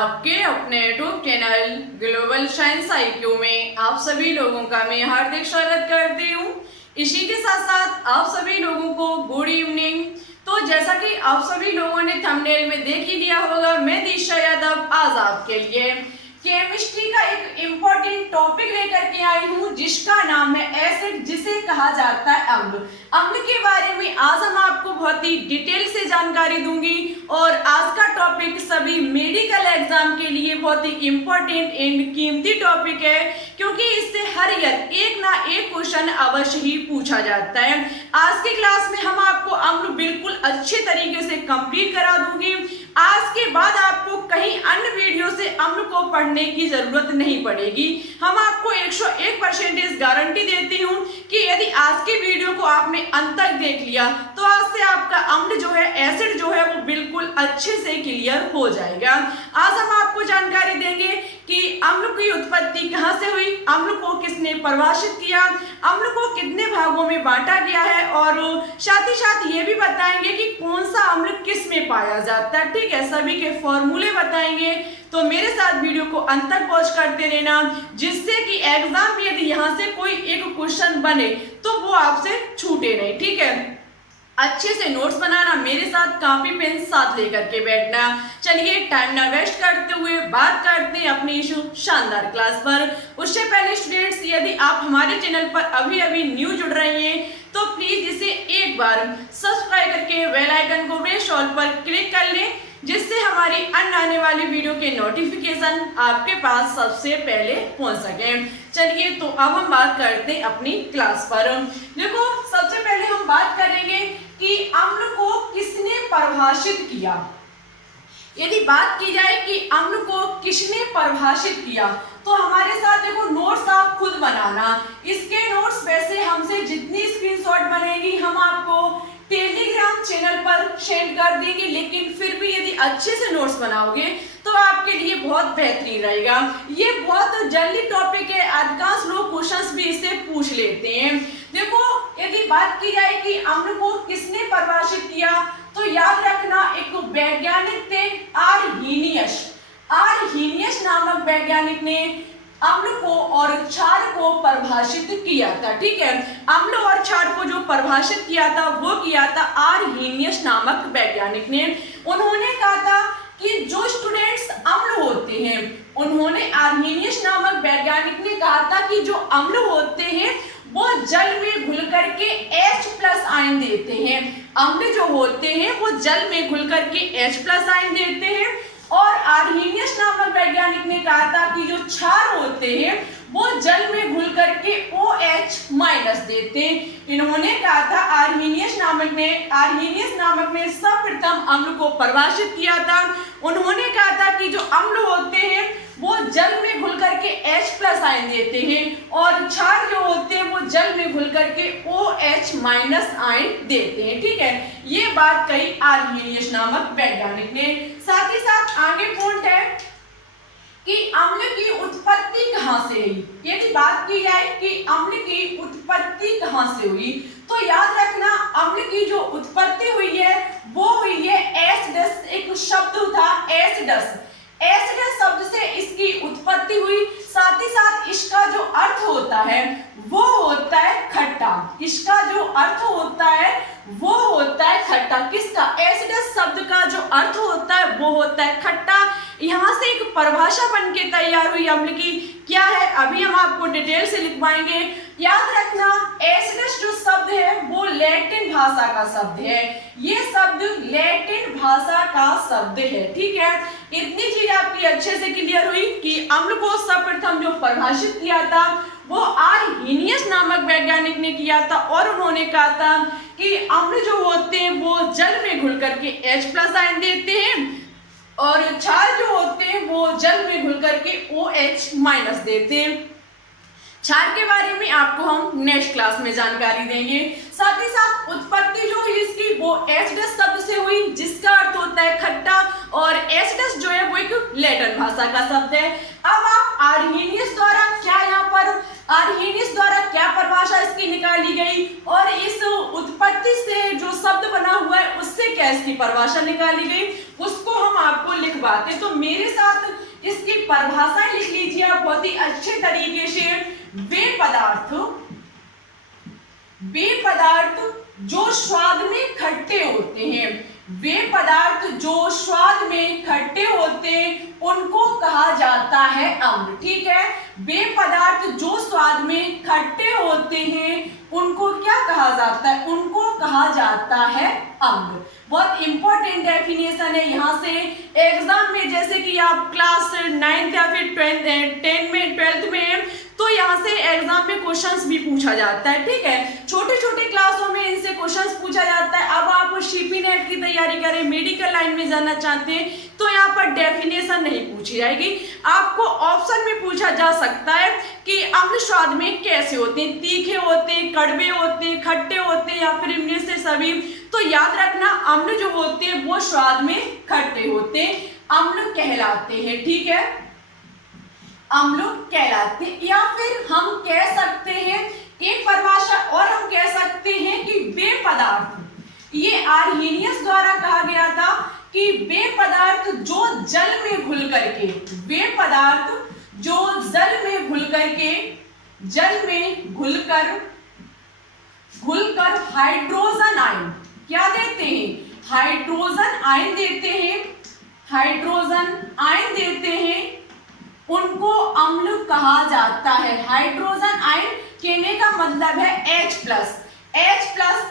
आपके अपने YouTube channel global science IQ में आप सभी लोगों का मैं हार्दिक स्वागत करती हूँ। इसी के साथ साथ आप सभी लोगों को गुड इवनिंग। तो जैसा कि आप सभी लोगों ने थंबनेल में देख ही लिया होगा, मैं दिशा यादव आज आपके लिए केमिस्ट्री का एक इम्पोर्टेंट टॉपिक लेकर के आई हूँ जिसका नाम है एसिड, जिसे कहा जाता है अम्ल। अम्ल के बारे में आज हम आपको बहुत ही डिटेल से जानकारी दूंगी और आज का टॉपिक सभी मेडिकल एग्जाम के लिए बहुत ही इम्पोर्टेंट एंड कीमती टॉपिक है, क्योंकि इससे हर ईयर एक ना एक क्वेश्चन अवश्य ही पूछा जाता है। आज की क्लास में हम आपको अम्ल बिल्कुल अच्छे तरीके से कंप्लीट करा दूंगी। आज के बाद आपको कहीं अन्य वीडियो से अम्ल को पढ़ने की जरूरत नहीं पड़ेगी। हम आपको 101% गारंटी देती हूँ कि यदि आज के वीडियो को आपने अंत तक देख लिया तो आज से आपका अम्ल जो है, एसिड जो है, वो बिल्कुल अच्छे से क्लियर हो जाएगा। आज हम आपको जानकारी देंगे कि अम्ल की उत्पत्ति कहाँ से हुई, अम्ल को किसने परिभाषित किया, अम्ल को कितने भागों में बांटा गया है और साथ ही साथ ये भी बताएंगे कि कौन सा अम्ल किस में पाया जाता है। ठीक है, सभी के फॉर्मूले बताएंगे। तो मेरे साथ वीडियो को अंत तक वॉच करते रहना, जिससे कि एग्जाम में यदि यहाँ से कोई एक क्वेश्चन बने तो वो आपसे छूटे नहीं। ठीक है, अच्छे से नोट्स बनाना, मेरे साथ कॉपी पेन साथ लेकर के बैठना। चलिए टाइम ना वेस्ट करते हुए बात करते हैं अपनी इस शानदार क्लास पर। उससे पहले स्टूडेंट्स, यदि आप हमारे चैनल पर अभी अभी न्यू जुड़ रहे हैं तो प्लीज इसे एक बार सब्सक्राइब करके बेल आइकन को प्रेस ऑल पर क्लिक कर लें, जिससे हमारी अन्य आने वाली वीडियो के नोटिफिकेशन आपके पास सबसे पहले पहुंच सके। चलिए तो अब हम बात करते हैं अपनी क्लास पर। देखो, सबसे पहले हम बात करेंगे कि अम्ल को किसने परिभाषित किया। यदि बात की जाए कि अम्ल को किसने परिभाषित किया तो हमारे साथ देखो नोट्स आप खुद बनाना। इसके नोट्स वैसे हमसे जितनी स्क्रीनशॉट बनेगी हम आपको टेलीग्राम चैनल पर सेंड कर देंगे, लेकिन फिर भी यदि अच्छे से नोट्स बनाओगे तो आपके लिए बहुत बेहतरीन रहेगा। ये बहुत जल्दी टॉपिक है, अधिकांश लोग क्वेश्चंस भी इसे पूछ लेते हैं। देखो, यदि बात की जाए कि अम्ल को किसने परिभाषित किया तो याद रखना, एक वैज्ञानिक थे आर्हीनियस। आर्हीनियस नामक वैज्ञानिक ने अम्ल को और क्षार को परिभाषित किया था। ठीक है, अम्ल और क्षार को जो परिभाषित किया था वो किया था आर्हीनियस नामक वैज्ञानिक ने। उन्होंने कहा था कि जो स्टूडेंट्स अम्ल होते हैं, उन्होंने आर्हीनियस नामक वैज्ञानिक ने कहा था कि जो अम्ल होते हैं वो जल में घुल करके H+ आयन देते हैं। अम्ल जो होते हैं वो जल में घुल करके H+ आयन देते हैं। और आर्हीनियस नामक वैज्ञानिक ने कहा था कि जो क्षार होते हैं वो जल में घुल करके OH- देते हैं। इन्होंने कहा था आर्हीनियस नामक ने सर्वप्रथम अम्ल को परिभाषित किया था। उन्होंने कहा था कि जो अम्ल होते हैं वो जल में घुल करके H+ आयन देते हैं और क्षार जो होते हैं वो जल में घुल करके OH- आयन देते हैं। ठीक है, ये बात कही आर्हीनियस नामक वैज्ञानिक ने। साथ ही साथ आगे पॉइंट है कि अम्ल की उत्पत्ति कहाँ से हुई। यदि बात की जाए कि अम्ल की उत्पत्ति कहाँ से हुई तो याद रखना, अम्ल की जो उत्पत्ति हुई है वो हुई है एसिडस। एक शब्द था एसिडस, एसिडस शब्द से इसकी उत्पत्ति हुई। साथ ही साथ इसका जो अर्थ होता है वो होता है खट्टा। इसका जो अर्थ होता है वो होता है खट्टा। किसका? एसिडस शब्द का जो अर्थ होता है वो होता है खट्टा। यहाँ से एक परिभाषा बन के तैयार हुई अम्ल की। क्या है अभी हम आपको डिटेल से लिखवाएंगे। याद रखना, एसिडस जो शब्द है वो लैटिन भाषा का शब्द है। ये शब्द लैटिन भाषा का शब्द है। ठीक है, इतनी चीज आपकी अच्छे से क्लियर हुई कि अम्ल को सर्वप्रथम जो परिभाषित किया था वो आर्हीनियस नामक वैज्ञानिक ने किया था और उन्होंने कहा था कि अम्ल जो होते हैं वो जल में घुल करके H+ आयन देते हैं और क्षार जो होते हैं वो जल में घुल करके OH- देते हैं। क्षार के बारे में आपको हम नेक्स्ट क्लास में जानकारी देंगे। साथ ही साथ उत्पत्ति जो हुई इसकी वो एसिडस शब्द से हुई, जिसका अर्थ होता है खट्टा, और एसिडस जो है वो एक लैटिन भाषा का शब्द है। अब आप आर्हीनियस द्वारा क्या परिभाषा इसकी निकाली गई और इस उत्पत्ति से जो शब्द बना हुआ है उससे क्या है इसकी परिभाषा निकाली गई, उसको हम आपको लिखवाते। तो मेरे साथ इसकी परिभाषाएं लिख लीजिए आप बहुत ही अच्छे तरीके से। वे पदार्थ जो स्वाद में खट्टे होते हैं, वे पदार्थ जो स्वाद में खट्टे होते हैं उनको कहा जाता है अम्ल। ठीक है, वे पदार्थ जो स्वाद में खट्टे होते हैं उनको क्या कहा जाता है? उनको कहा जाता है अम्ल। बहुत इंपॉर्टेंट डेफिनेशन है। यहाँ से एग्जाम में जैसे कि आप क्लास 9th या फिर 10 में 12th में, तो यहाँ से एग्जाम में क्वेश्चंस भी पूछा जाता है। ठीक है, छोटे छोटे क्लासों में इनसे क्वेश्चंस पूछा जाता है। अब आप सीपी नेट की तैयारी करें, मेडिकल लाइन में जाना चाहते हैं, तो यहाँ पर डेफिनेशन नहीं पूछी जाएगी। आपको ऑप्शन में पूछा जा सकता है कि अम्ल स्वाद में कैसे होते हैं, तीखे होते हैं, कड़वे होते हैं, खट्टे होते हैं, या फिर इनमें से सभी। तो याद रखना, अम्ल जो होते हैं वो स्वाद में खट्टे होते हैं, अम्ल कहलाते हैं। ठीक है, अम्ल कहलाते हैं। या फिर हम कह सकते हैं एक परिभाषा और हम कह सकते हैं कि वे पदार्थ, ये आर्हेनियस द्वारा कहा गया था कि वे पदार्थ जो जल में घुल करके, वे पदार्थ जो जल में घुल करके, जल में घुलकर हाइड्रोजन आयन क्या देते हैं? हाइड्रोजन आयन देते हैं, हाइड्रोजन आयन देते हैं, उनको अम्ल कहा जाता है। हाइड्रोजन आयन कहने का मतलब है H+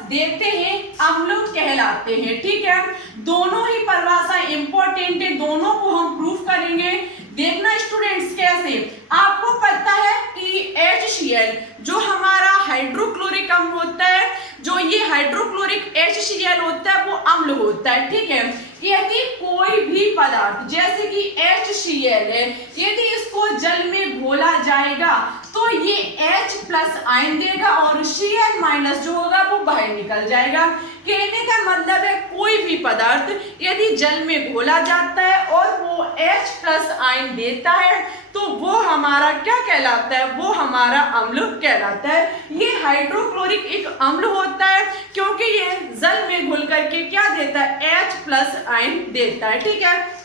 देते हैं, अम्ल कहलाते हैं। ठीक है, दोनों ही परिभाषा इंपॉर्टेंट है, दोनों को हम प्रूफ करेंगे। देखना स्टूडेंट्स कैसे, आपको पता है कि HCl जो हमारा हाइड्रोक्लोरिक अम्ल होता है, जो ये हाइड्रोक्लोरिक HCl होता है वो अम्ल होता है। ठीक है, यदि कोई भी पदार्थ जैसे कि HCl है, यदि इसको जल में घोला जाएगा तो ये H+ आयन देगा और Cl- जो होगा वो बाहर निकल जाएगा। कहने का मतलब है कोई भी पदार्थ यदि जल में घोला जाता है और वो H+ आयन देता है तो वो हमारा क्या कहलाता है? वो हमारा अम्ल कहलाता है। ये हाइड्रोक्लोरिक एक अम्ल होता है क्योंकि ये जल में घुल करके क्या देता है? H+ आयन देता है। ठीक है,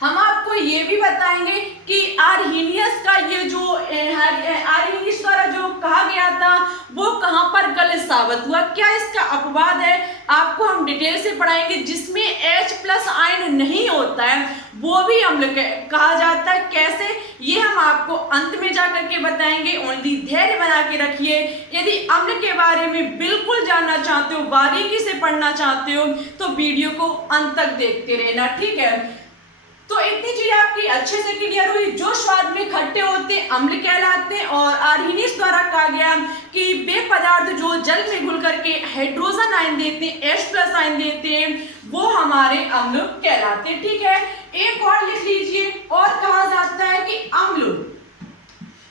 हम आपको ये भी बताएंगे कि आर्हेनियस का ये जो आर्हेनियस द्वारा जो कहा गया था वो कहाँ पर गलत साबित हुआ, क्या इसका अपवाद है, आपको हम डिटेल से पढ़ाएंगे। जिसमें H+ आयन नहीं होता है वो भी अम्ल कहा जाता है। कैसे, ये हम आपको अंत में जाकर के बताएंगे। ओनली धैर्य बना के रखिए। यदि अम्ल के बारे में बिल्कुल जानना चाहते हो, बारीकी से पढ़ना चाहते हो, तो वीडियो को अंत तक देखते रहना। ठीक है, तो इतनी चीज आपकी अच्छे से क्लियर हुई। जो स्वाद में खट्टे होते हैं अम्ल कहलाते हैं, और आर्हेनियस द्वारा कहा गया कि वे पदार्थ जो जल में घुल करके हाइड्रोजन आयन देते हैं, H+ आयन देते हैं, वो हमारे अम्ल कहलाते हैं। ठीक है, एक और लिख लीजिए, और कहा जाता है कि अम्ल,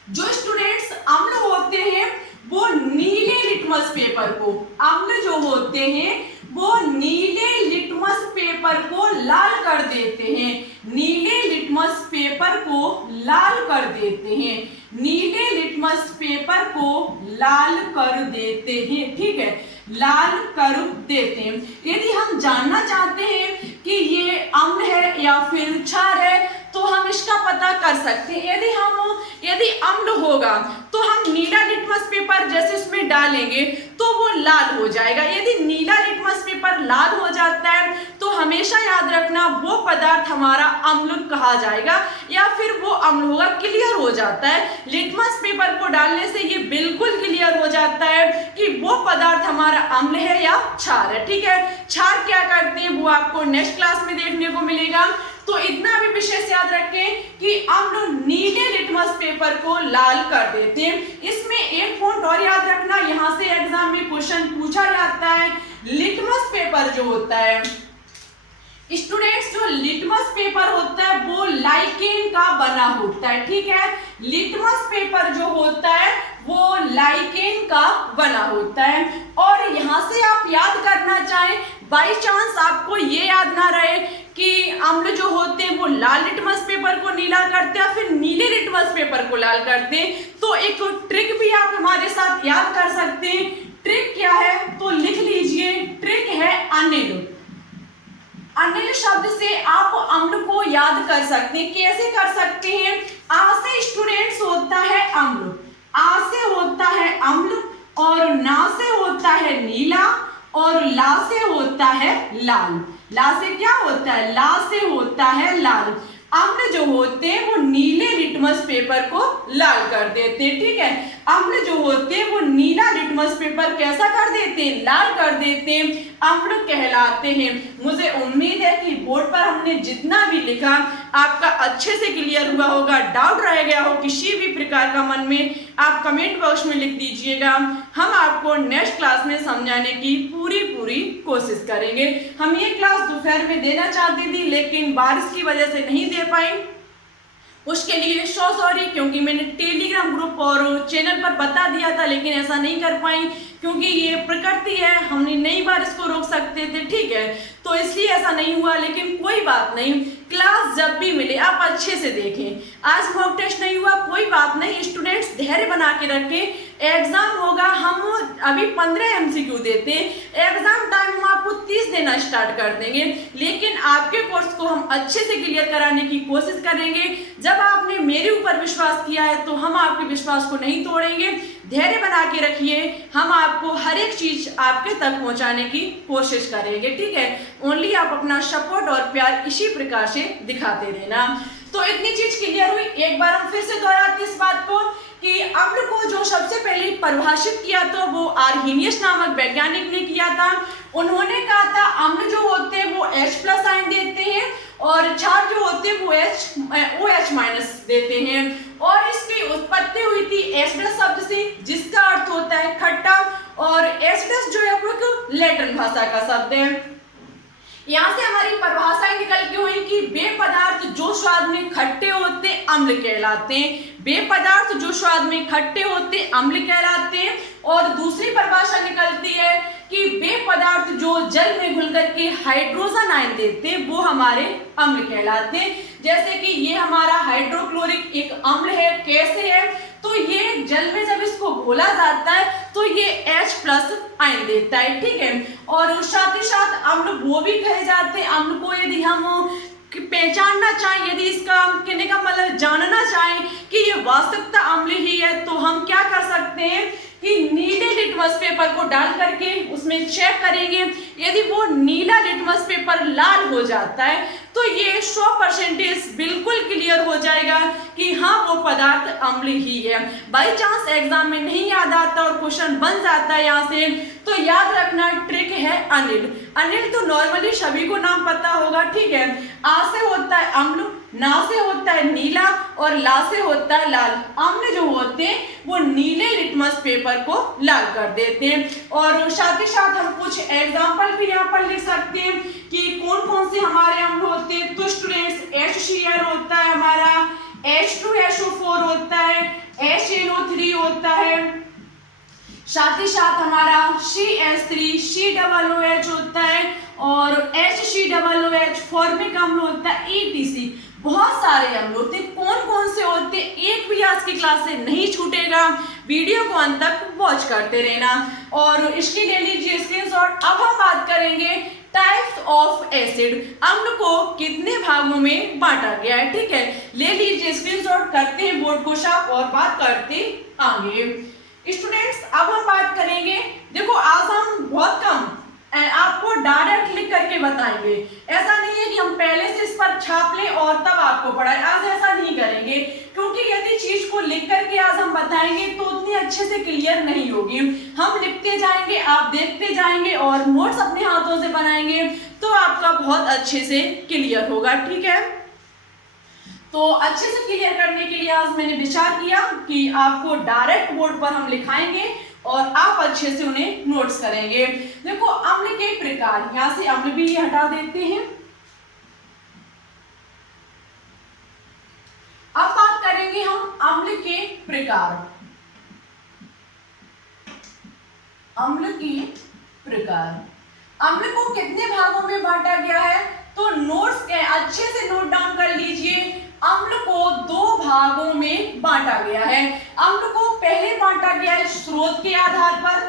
जो स्टूडेंट्स अम्ल होते हैं वो नीले लिटमस पेपर को, अम्ल जो होते हैं वो नीले लिटमस पेपर को लाल कर देते हैं, नीले लिटमस पेपर को लाल कर देते हैं, नीले लिटमस पेपर को लाल कर देते हैं। ठीक है, लाल कर देते हैं। यदि हम जानना चाहते हैं कि ये अम्ल है या फिर क्षार है तो हम इसका पता कर सकते हैं। यदि अम्ल होगा तो हम नीला लिटमस पेपर जैसे इसमें डालेंगे तो वो लाल हो जाएगा। यदि नीला लिटमस पेपर लाल हो जाता है तो हमेशा याद रखना वो पदार्थ हमारा अम्ल कहा जाएगा, या फिर वो अम्ल होगा। क्लियर हो जाता है, लिटमस पेपर को डालने से ये बिल्कुल क्लियर हो जाता है कि वो पदार्थ हमारा अम्ल है या क्षार है। ठीक है, क्षार क्या करते हैं वो आपको नेक्स्ट क्लास में देखने को मिलेगा। तो इतना भी विशेष याद रखें कि अम्ल नीले लिटमस पेपर को लाल कर देते हैं। इसमें एक पॉइंट और याद रखना, यहाँ से एग्जाम में क्वेश्चन पूछा जाता है। लिटमस पेपर जो होता है स्टूडेंट्स, जो लिटमस पेपर होता है वो लाइकेन का बना होता है। ठीक है, लिटमस पेपर जो होता है वो लाइकेन का बना होता है। और यहाँ से आप याद करना चाहें, बाई चांस आपको ये याद ना रहे कि अम्ल जो होते हैं वो लाल लिटमस पेपर को नीला करते हैं, फिर नीले लिटमस पेपर को लाल करते हैं, तो एक ट्रिक भी आप हमारे साथ याद कर सकते हैं। ट्रिक क्या है तो लिख लीजिए, ट्रिक है अनिल। अनिल शब्द से आप अम्ल को याद कर सकते हैं। कैसे कर सकते हैं? आ से स्टूडेंट्स होता है अम्ल, आ से होता है अम्ल, और ना से होता है नीला, और ला से होता है लाल। ला से क्या होता है? ला से होता है लाल। अम्ल जो होते हैं वो नीले लिटमस पेपर को लाल कर देते हैं, ठीक है। अम्ल जो होते हैं वो नीला लिटमस पेपर कैसा कर देते हैं? लाल कर देते हैं, अम्ल कहलाते हैं। मुझे उम्मीद है कि बोर्ड पर हमने जितना भी लिखा आपका अच्छे से क्लियर हुआ होगा। डाउट रह गया हो किसी भी प्रकार का मन में, आप कमेंट बॉक्स में लिख दीजिएगा। हम आपको नेक्स्ट क्लास में समझाने की पूरी कोशिश करेंगे। हम ये क्लास दोपहर में देना चाहती थी लेकिन बारिश की वजह से नहीं दे पाई, उसके लिए सॉरी, क्योंकि मैंने टेलीग्राम ग्रुप और चैनल पर बता दिया था लेकिन ऐसा नहीं कर पाई क्योंकि ये प्रकृति है, हमने नई बार इसको रोक सकते थे, ठीक है, तो इसलिए ऐसा नहीं हुआ। लेकिन कोई बात नहीं, क्लास जब भी मिले आप अच्छे से देखें। आज मॉक टेस्ट नहीं हुआ, कोई बात नहीं, स्टूडेंट्स धैर्य बना के रखें। एग्जाम होगा, हम अभी 15 MCQ देते हैं, एग्जाम टाइम हम आपको 30 देना स्टार्ट कर देंगे, लेकिन आपके कोर्स को हम अच्छे से क्लियर कराने की कोशिश करेंगे। जब आपने मेरे ऊपर विश्वास किया है तो हम आपके विश्वास को नहीं तोड़ेंगे। धैर्य बना के रखिए, हम आपको हर एक चीज आपके तक पहुंचाने की कोशिश करेंगे, ठीक है। ओनली आप अपना सपोर्ट और प्यार इसी प्रकार से दिखाते रहना। तो इतनी चीज क्लियर हुई। एक बार हम फिर से दोहराते इस बात को कि अम्ल को जो सबसे पहले परिभाषित किया था वो आर्हीनियस नामक वैज्ञानिक ने किया था। उन्होंने कहा था अम्ल जो होते हैं वो H+ आयन देते हैं और क्षार जो होते हैं वो OH- देते हैं, और इसकी उत्पत्ति हुई थी H+ शब्द से जिसका अर्थ होता है खट्टा, और H+ जो है वो एक लैटिन भाषा का शब्द है। यहाँ से हमारी परिभाषा निकल के हुई कि वे पदार्थ जो स्वाद में खट्टे होते हैं अम्ल कहलाते हैं। वे पदार्थ जो स्वाद में खट्टे होते हैं अम्ल कहलाते हैं। और दूसरी परिभाषा निकलती है कि वे पदार्थ जो जल में घुल करके हाइड्रोजन आयन देते हैं वो हमारे अम्ल कहलाते हैं। जैसे कि ये हमारा हाइड्रोक्लोरिक एक अम्ल है, कैसे है? तो ये जल में जब इसको घोला जाता है तो ये H+ आयन देता है, ठीक है। और साथ ही साथ अम्ल वो भी कहे जाते हैं, अम्ल को यदि हम पहचानना चाहें, यदि इसका कहने का मतलब जानना चाहें कि ये वास्तविकता अम्ल ही है, तो हम क्या कर सकते हैं कि नीले लिटमस पेपर को डाल करके उसमें चेक करेंगे। यदि वो नीला लिटमस पेपर लाल हो जाता है तो ये 100% बिल्कुल क्लियर हो जाएगा कि हाँ वो पदार्थ अम्ल ही है। बाई चांस एग्जाम में नहीं याद आता और क्वेश्चन बन जाता है यहाँ से, तो याद रखना ट्रिक है अनिल। अनिल तो नॉर्मली सभी को नाम पता होगा, ठीक है। आ से होता है अम्ल, ना से होता है नीला, और ला से होता है लाल। अम्ल जो होते हैं वो नीले लिटमस पेपर को लाल कर देते हैं। और साथ ही साथ हम कुछ एग्जाम्पल भी यहाँ पर लिख सकते हैं कि कौन कौन से हमारे अम्ल होते हैं। तो स्टूडेंट्स HCl होता है हमारा, H2SO4 होता है, HNO3 होता है, साथ ही साथ हमारा CH3 COOH होता है, और HCOOH फॉर्मिक अम्ल होता है, ETC। बहुत सारे अम्ल होते हैं, कौन कौन से होते हैं एक भी आज की क्लास से नहीं छूटेगा, वीडियो को अंत तक वॉच करते रहना और इसकी ले लीजिए स्क्रीनशॉट। अब हम बात करेंगे टाइप्स ऑफ एसिड, अम्ल को कितने भागों में बांटा गया है, ठीक है। ले लीजिए स्क्रीनशॉट, करते हैं बोर्ड को साफ और बात करते आगे। स्टूडेंट्स अब हम बात करेंगे, देखो आज हम बहुत कम आपको डायरेक्ट लिख करके बताएंगे। ऐसा नहीं है कि हम पहले से इस पर छाप लें और तब आपको पढ़ाएं, आज ऐसा नहीं करेंगे, क्योंकि यदि चीज को लिख करके आज हम बताएंगे तो उतनी अच्छे से क्लियर नहीं होगी। हम लिखते जाएंगे, आप देखते जाएंगे और नोट्स अपने हाथों से बनाएंगे तो आपका बहुत अच्छे से क्लियर होगा, ठीक है। तो अच्छे से क्लियर करने के लिए आज मैंने विचार किया कि आपको डायरेक्ट बोर्ड पर हम लिखाएंगे और आप अच्छे से उन्हें नोट्स करेंगे। देखो अम्ल के प्रकार, यहां से अम्ल भी हटा देते हैं। अब बात करेंगे हम अम्ल के प्रकार। अम्ल के प्रकार, अम्ल को कितने भागों में बांटा गया है, तो नोट्स के अच्छे से नोट डाउन कर लीजिए। अम्ल को 2 भागों में बांटा गया है। अम्ल को पहले बांटा गया है स्रोत के आधार पर,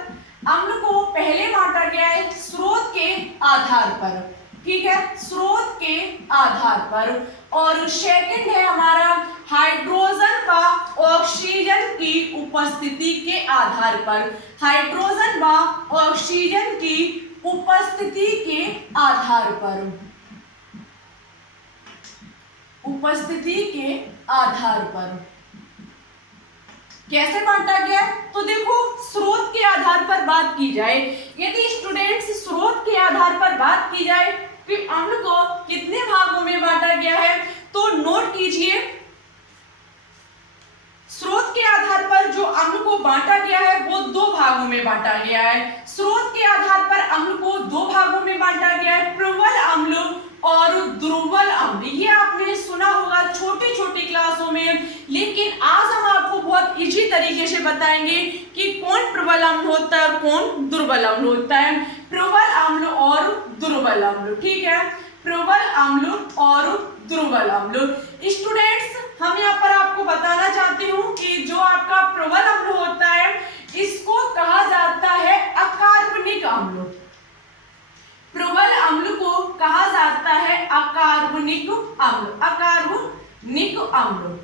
अम्ल को पहले बांटा गया है स्रोत के आधार पर। ठीक है, स्रोत के आधार पर। और सेकंड है हमारा हाइड्रोजन व ऑक्सीजन की उपस्थिति के आधार पर। हाइड्रोजन व ऑक्सीजन की उपस्थिति के आधार पर, उपस्थिति के आधार पर कैसे बांटा गया? तो देखो, स्रोत के आधार पर बात की जाए, यदि स्टूडेंट्स स्रोत के आधार पर बात की जाए कि अम्ल को कितने भागों में बांटा गया है, तो नोट कीजिए, स्रोत के आधार पर जो अम्ल को बांटा गया है वो दो भागों में बांटा गया है। स्रोत के आधार पर अम्ल को दो भागों में बांटा गया है, प्रबल अम्ल और दुर्बल अम्ल। ये आपने सुना होगा छोटी छोटी क्लासों में, लेकिन आज हम आपको बहुत इजी तरीके से बताएंगे कि कौन प्रबल अम्ल होता है और कौन दुर्बल अम्ल होता है। प्रबल अम्ल और दुर्बल अम्ल, ठीक है, प्रबल अम्ल और दुर्बल अम्ल। स्टूडेंट्स, हम यहाँ पर आपको बताना चाहती हूँ कि जो आपका प्रबल अम्ल होता है इसको कहा जाता है अकार्बनिक अम्ल। प्रबल अम्ल को कहा जाता है अकार्बनिक अम्ल, अकार्बनिक अम्ल।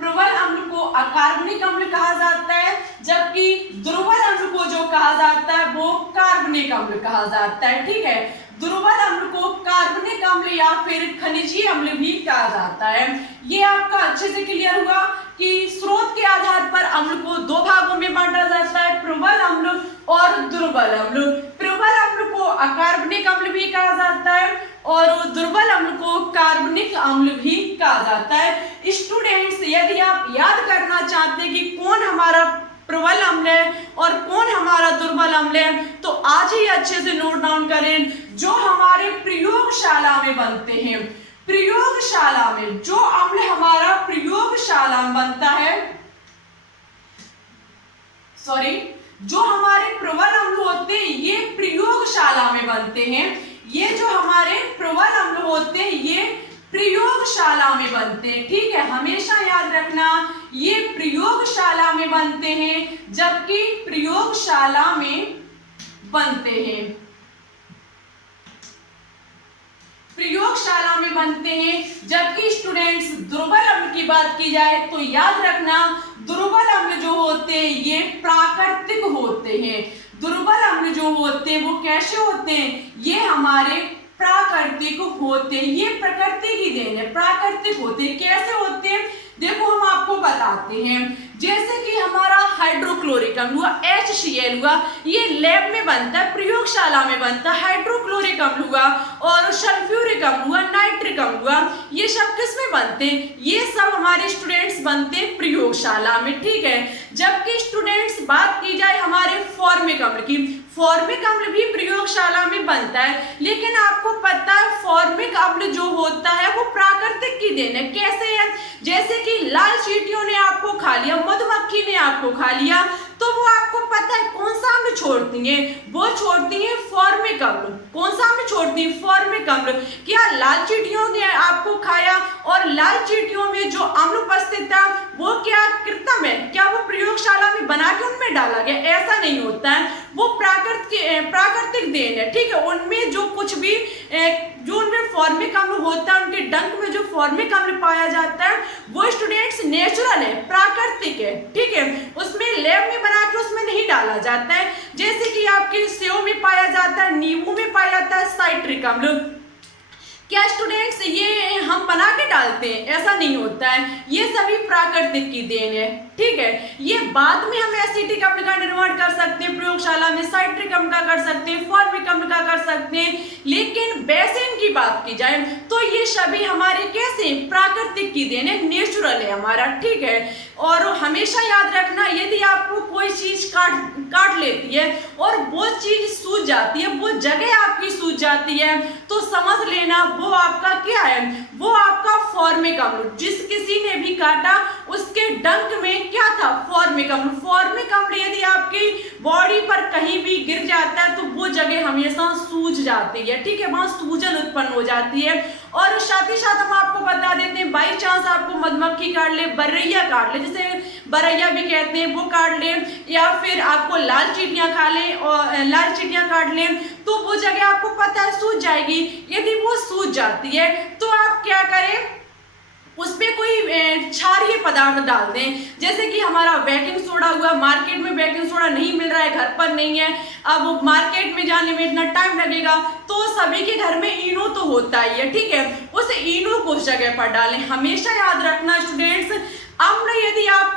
प्रबल अम्ल को अकार्बनिक अम्ल कहा जाता है, जबकि दुर्बल अम्ल को जो कहा जाता है वो कार्बनिक अम्ल कहा जाता है। ठीक है, दुर्बल अम्ल को कार्बनिक अम्ल या फिर खनिजीय अम्ल भी कहा जाता है। ये आपका अच्छे से क्लियर हुआ कि स्रोत के आधार पर अम्ल को दो भागों में बांटा जाता है, प्रबल अम्ल और दुर्बल अम्ल। प्रबल अम्ल को अकार्बनिक अम्ल भी कहा जाता है और दुर्बल अम्ल को कार्बनिक अम्ल भी कहा जाता है। स्टूडेंट्स, यदि आप याद करना चाहते हैं कि कौन हमारा प्रबल अम्ल है और कौन हमारा दुर्बल अम्ल है, तो आज ही अच्छे से नोट डाउन करें। जो हमारे प्रयोगशाला में बनते हैं, प्रयोगशाला में जो अम्ल हमारा प्रयोगशाला में बनता है, सॉरी, जो हमारे प्रबल अम्ल होते हैं ये प्रयोगशाला में बनते हैं। ये जो हमारे प्रबल अम्ल होते हैं ये प्रयोगशाला में बनते हैं। ठीक है, हमेशा याद रखना ये प्रयोगशाला में बनते हैं, जबकि प्रयोगशाला में बनते हैं, प्रयोगशाला में बनते हैं। जबकि स्टूडेंट्स, दुर्बल अम्ल की बात की जाए तो याद रखना दुर्बल अम्ल जो होते हैं ये प्राकृतिक होते हैं। दुर्बल अम्ल जो होते हैं वो कैसे होते हैं? ये हमारे प्राकृतिक होते हैं, ये प्रकृति की देन है, प्राकृतिक होते हैं। कैसे होते हैं देखो हम आपको बताते हैं। जैसे कि हमारा हाइड्रोक्लोरिक अम्ल हुआ, HCl हुआ, ये लैब में बनता है, प्रयोगशाला में बनता है। हाइड्रोक्लोरिक अम्ल हुआ और सल्फ्यूरिक अम्ल हुआ, नाइट्रिक अम्ल हुआ, ये सब किस में बनते हैं? ये सब हमारे स्टूडेंट्स बनते हैं प्रयोगशाला में। ठीक है, जबकि स्टूडेंट्स बात की जाए हमारे फॉर्मिक अम्ल की, फॉर्मिक अम्ल भी प्रयोगशाला में बनता है, लेकिन आपको पता है फॉर्मिक अम्ल जो होता है वो प्राकृतिक की देन है। कैसे है? जैसे कि लाल चींटियों ने आपको खा लिया, मधुमक्खी ने आपको खा लिया, तो वो आपको पता है कौन सा अम्ल छोड़ती है? वो छोड़ती है फॉर्मिक अम्ल। कौन सा अम्ल छोड़ती है? फॉर्मिक अम्ल। क्या लाल चींटियों ने आपको खाया और लाल चींटियों में जो अम्ल उपस्थित था वो क्या कृत्रिम है? क्या वो प्रयोगशाला में बना के उनमें डाला गया? ऐसा नहीं होता है, वो प्राकृतिक देन है। ठीक है, उनमें जो कुछ भी जो उनमें फॉर्मिक अम्ल होता है, उनके डंक में जो फॉर्मिक अम्ल पाया जाता है वो स्टूडेंट्स नेचुरल है, प्राकृतिक है। ठीक है, उसमें लैब में बना के उसमें नहीं डाला जाता है। जैसे कि आपके सेव में पाया जाता है, नींबू में पाया जाता है साइट्रिक अम्ल। क्या स्टूडेंट्स ये हम बना के डालते हैं? ऐसा नहीं होता है, ये सभी प्राकृतिक की देन है। ठीक है, ये बाद में हम एसिटिक अम्ल का निर्माण कर सकते हैं प्रयोगशाला में, साइट्रिक अम्ल का कर सकते हैं, फॉर्मिक अम्ल का कर सकते हैं, लेकिन बेसिन की बात की जाए तो ये सभी हमारे कैसे प्राकृतिक की देन है, नेचुरल है हमारा। ठीक है, और हमेशा याद रखना यदि आपको कोई चीज काट लेती है और वो चीज सूज जाती है, वो जगह आपकी सूज जाती है, तो समझ लेना वो आपका क्या है? वो आपका फॉर्मिक अम्ल। जिस किसी ने भी काटा उसके डंक में क्या था? फॉर्मिक अम्ल। फॉर्मिक अम्ल यदि आपकी बॉडी पर कहीं भी गिर जाता है तो वो जगह हमेशा सूज जाती है। ठीक है, वहां सूजन उत्पन्न हो जाती है। और साथ ही साथ हम आपको बता देते हैं, बाई चांस आपको मधुमक्खी काट ले, बर्रैया काट ले, जिसे बर्रैया भी कहते हैं, वो काट ले, या फिर आपको लाल चींटियां खा ले और लाल चींटियां काट ले, तो वो जगह आपको पता है सूज जाएगी। यदि वो सूज जाती है तो आप क्या करें, उसमें कोई क्षारीय पदार्थ डाल दें, जैसे कि हमारा बेकिंग सोडा हुआ। मार्केट में बेकिंग सोडा नहीं मिल रहा है, घर पर नहीं है, अब मार्केट में जाने में इतना टाइम लगेगा, तो सभी के घर में इनो तो होता ही है, ठीक है। उस इनो को उस जगह पर डालें। हमेशा याद रखना स्टूडेंट्स, अम्ल यदि आप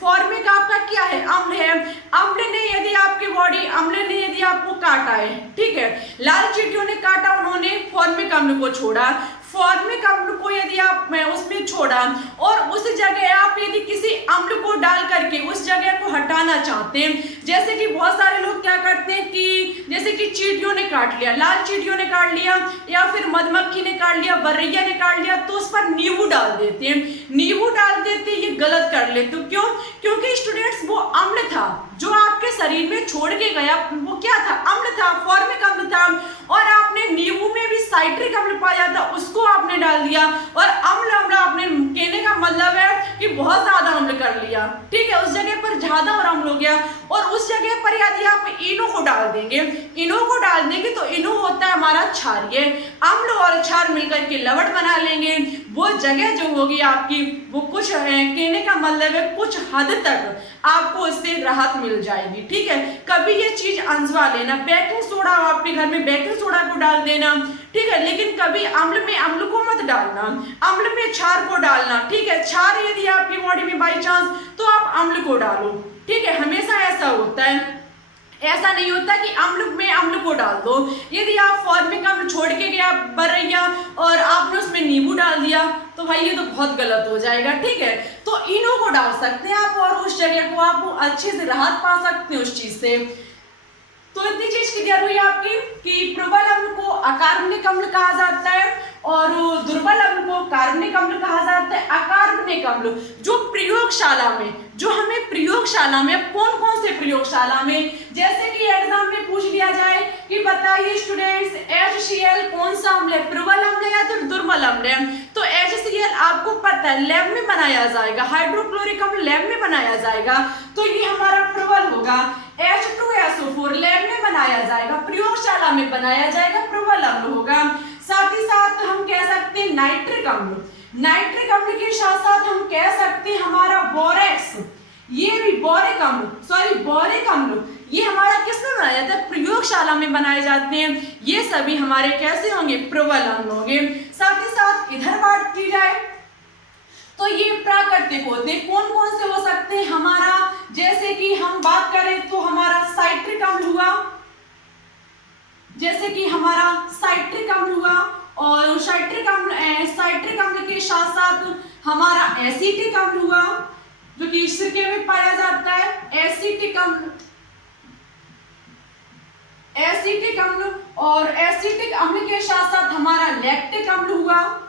फॉर्मिक आपका क्या है, अम्ल है, अम्ल ने यदि आपकी बॉडी, अम्ल ने यदि आपको काटा है, ठीक है, लाल चींटियों ने काटा, उन्होंने फॉर्मिक अम्ल को छोड़ा, फॉर्मिक अम्ल को यदि आप उसमें छोड़ा और उस जगह आप यदि किसी अम्ल को डाल करके उस जगह को हटाना चाहते हैं, जैसे कि बहुत सारे लोग क्या करते हैं कि जैसे कि चींटियों ने काट लिया, लाल चींटियों ने काट लिया या फिर मधुमक्खी ने काट लिया, बर्रैया ने काट लिया, तो उस पर नींबू डाल देते हैं, नींबू डाल देते हैं, ये गलत कर लेते। तो क्यों? क्योंकि स्टूडेंट्स वो अम्ल था जो आपके शरीर में छोड़ के गया, वो क्या था, अम्ल था, फॉर्मिक अम्ल था, और आपने नींबू में भी साइट्रिक अम्ल पाया था, उसको आपने डाल दिया, और अम्ल अम्ल आपने, कहने का मतलब है कि बहुत ज्यादा अम्ल कर लिया, ठीक है, उस जगह पर ज्यादा और अम्ल हो गया। और उस जगह पर यदि आप इनो को डाल देंगे, इनो को डाल देंगे तो इनो होता है हमारा क्षारीय, अम्ल और क्षार मिलकर के लवण बना लेंगे, वो जगह जो होगी आपकी, वो कुछ कहने का मतलब है कुछ हद तक आपको इससे राहत मिल जाएगी, ठीक है। कभी ये चीज आजमा लेना, बेकिंग सोडा आपके घर में, बेकिंग सोडा को डाल देना, ठीक है, लेकिन कभी अम्ल में अम्ल को मत डालना, अम्ल में क्षार को डालना, ठीक है। क्षार यदि आपकी बॉडी में बाई चांस, तो आप अम्ल को डालो, ठीक है। हमेशा ऐसा होता है, ऐसा नहीं होता कि अम्ल में अम्ल को डाल दो। यदि आप फॉर्मिक अम्ल छोड़ के गया बर्रैया और आपने उसमें नींबू डाल दिया, तो भाई ये तो बहुत गलत हो जाएगा, ठीक है। तो इनो को डाल सकते हैं आप, और उस जगह को आप अच्छे से राहत पा सकते हैं उस चीज से। तो इतनी चीज क्लियर हुई आपकी कि प्रबल अम्ल को अकार्बनिक अम्ल कहा जाता है और दुर्बल अम्ल को कार्बनिक अम्ल कहा जाता है। अकार्बनिक अम्ल जो प्रयोगशाला में, जो हमें प्रयोगशाला में, कौन कौन से प्रयोगशाला में, जैसे कि एग्जाम में पूछ लिया जाए कि बताइए स्टूडेंट्स HCl कौन सा अम्ल है, प्रबल अम्ल है या तो दुर्बल अम्ल है, तो HCl आपको पता है लैब में बनाया जाएगा, हाइड्रोक्लोरिक अम्ल लैब में बनाया जाएगा, तो ये हमारा प्रबल होगा। H2SO4 लैब में बनाया जाएगा, प्रयोगशाला में बनाया जाएगा, प्रबल अम्ल होगा। साथ ही साथ हम कह सकते हैं नाइट्रिक अम्ल, नाइट्रिक अम्ल के साथ साथ हम कह सकते हैं हमारा बोरेक्स, ये भी बोरिक अम्ल, सॉरी बोरिक अम्ल, ये हमारा किसमें बनाया जाता है, प्रयोगशाला में बनाए जाते हैं। ये सभी हमारे कैसे होंगे, प्रबल अम्ल होंगे। साथ ही साथ इधर बात की जाए तो ये प्राकृतिक होते हैं, कौन कौन से हो सकते हैं हमारा, जैसे कि हम बात करें तो हमारा साइट्रिक अम्ल हुआ, जैसे कि हमारा साइट्रिक अम्ल हुआ, और साइट्रिक अम्ल के साथ साथ हमारा एसिटिक अम्ल हुआ, जो कि सिरके में पाया जाता है, एसिटिक अम्ल, एसिटिक अम्ल, और एसिटिक अम्ल के साथ साथ हमारा लैक्टिक अम्ल हुआ।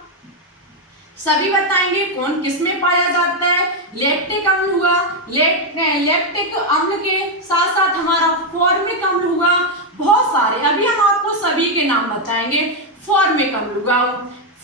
सभी बताएंगे कौन किसमें पाया जाता है, लैक्टिक अम्ल हुआ, लैक्टिक अम्ल के साथ साथ हमारा फॉर्मिक अम्ल हुआ, बहुत सारे, अभी हम आपको सभी के नाम बताएंगे। फॉर्मिक अम्ल हुआ,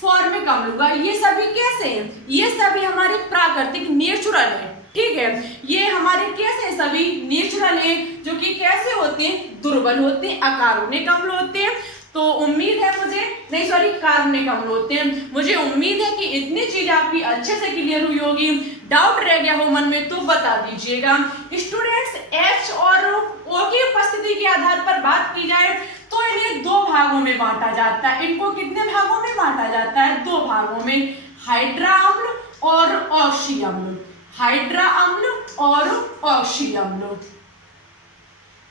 फॉर्मिक अम्ल हुआ, ये सभी कैसे हैं, ये सभी हमारे प्राकृतिक नेचुरल है, ठीक है। ये हमारे कैसे सभी नेचुरल है, जो कि कैसे होते हैं, दुर्बल होते हैं, अकार्बनिक अम्ल होते हैं। तो उम्मीद है मुझे, नहीं सॉरी कार्बनिक अम्ल होते हैं। मुझे उम्मीद है कि इतनी चीज आपकी अच्छे से क्लियर हुई होगी। डाउट रह गया हो मन में तो बता दीजिएगा। स्टूडेंट्स H और O की उपस्थिति के आधार पर बात की जाए तो इन्हें दो भागों में बांटा जाता है। इनको कितने भागों में बांटा जाता है, दो भागों में, हाइड्रा अम्ल और ऑक्सी अम्ल, हाइड्रा अम्ल और ऑक्सी अम्ल,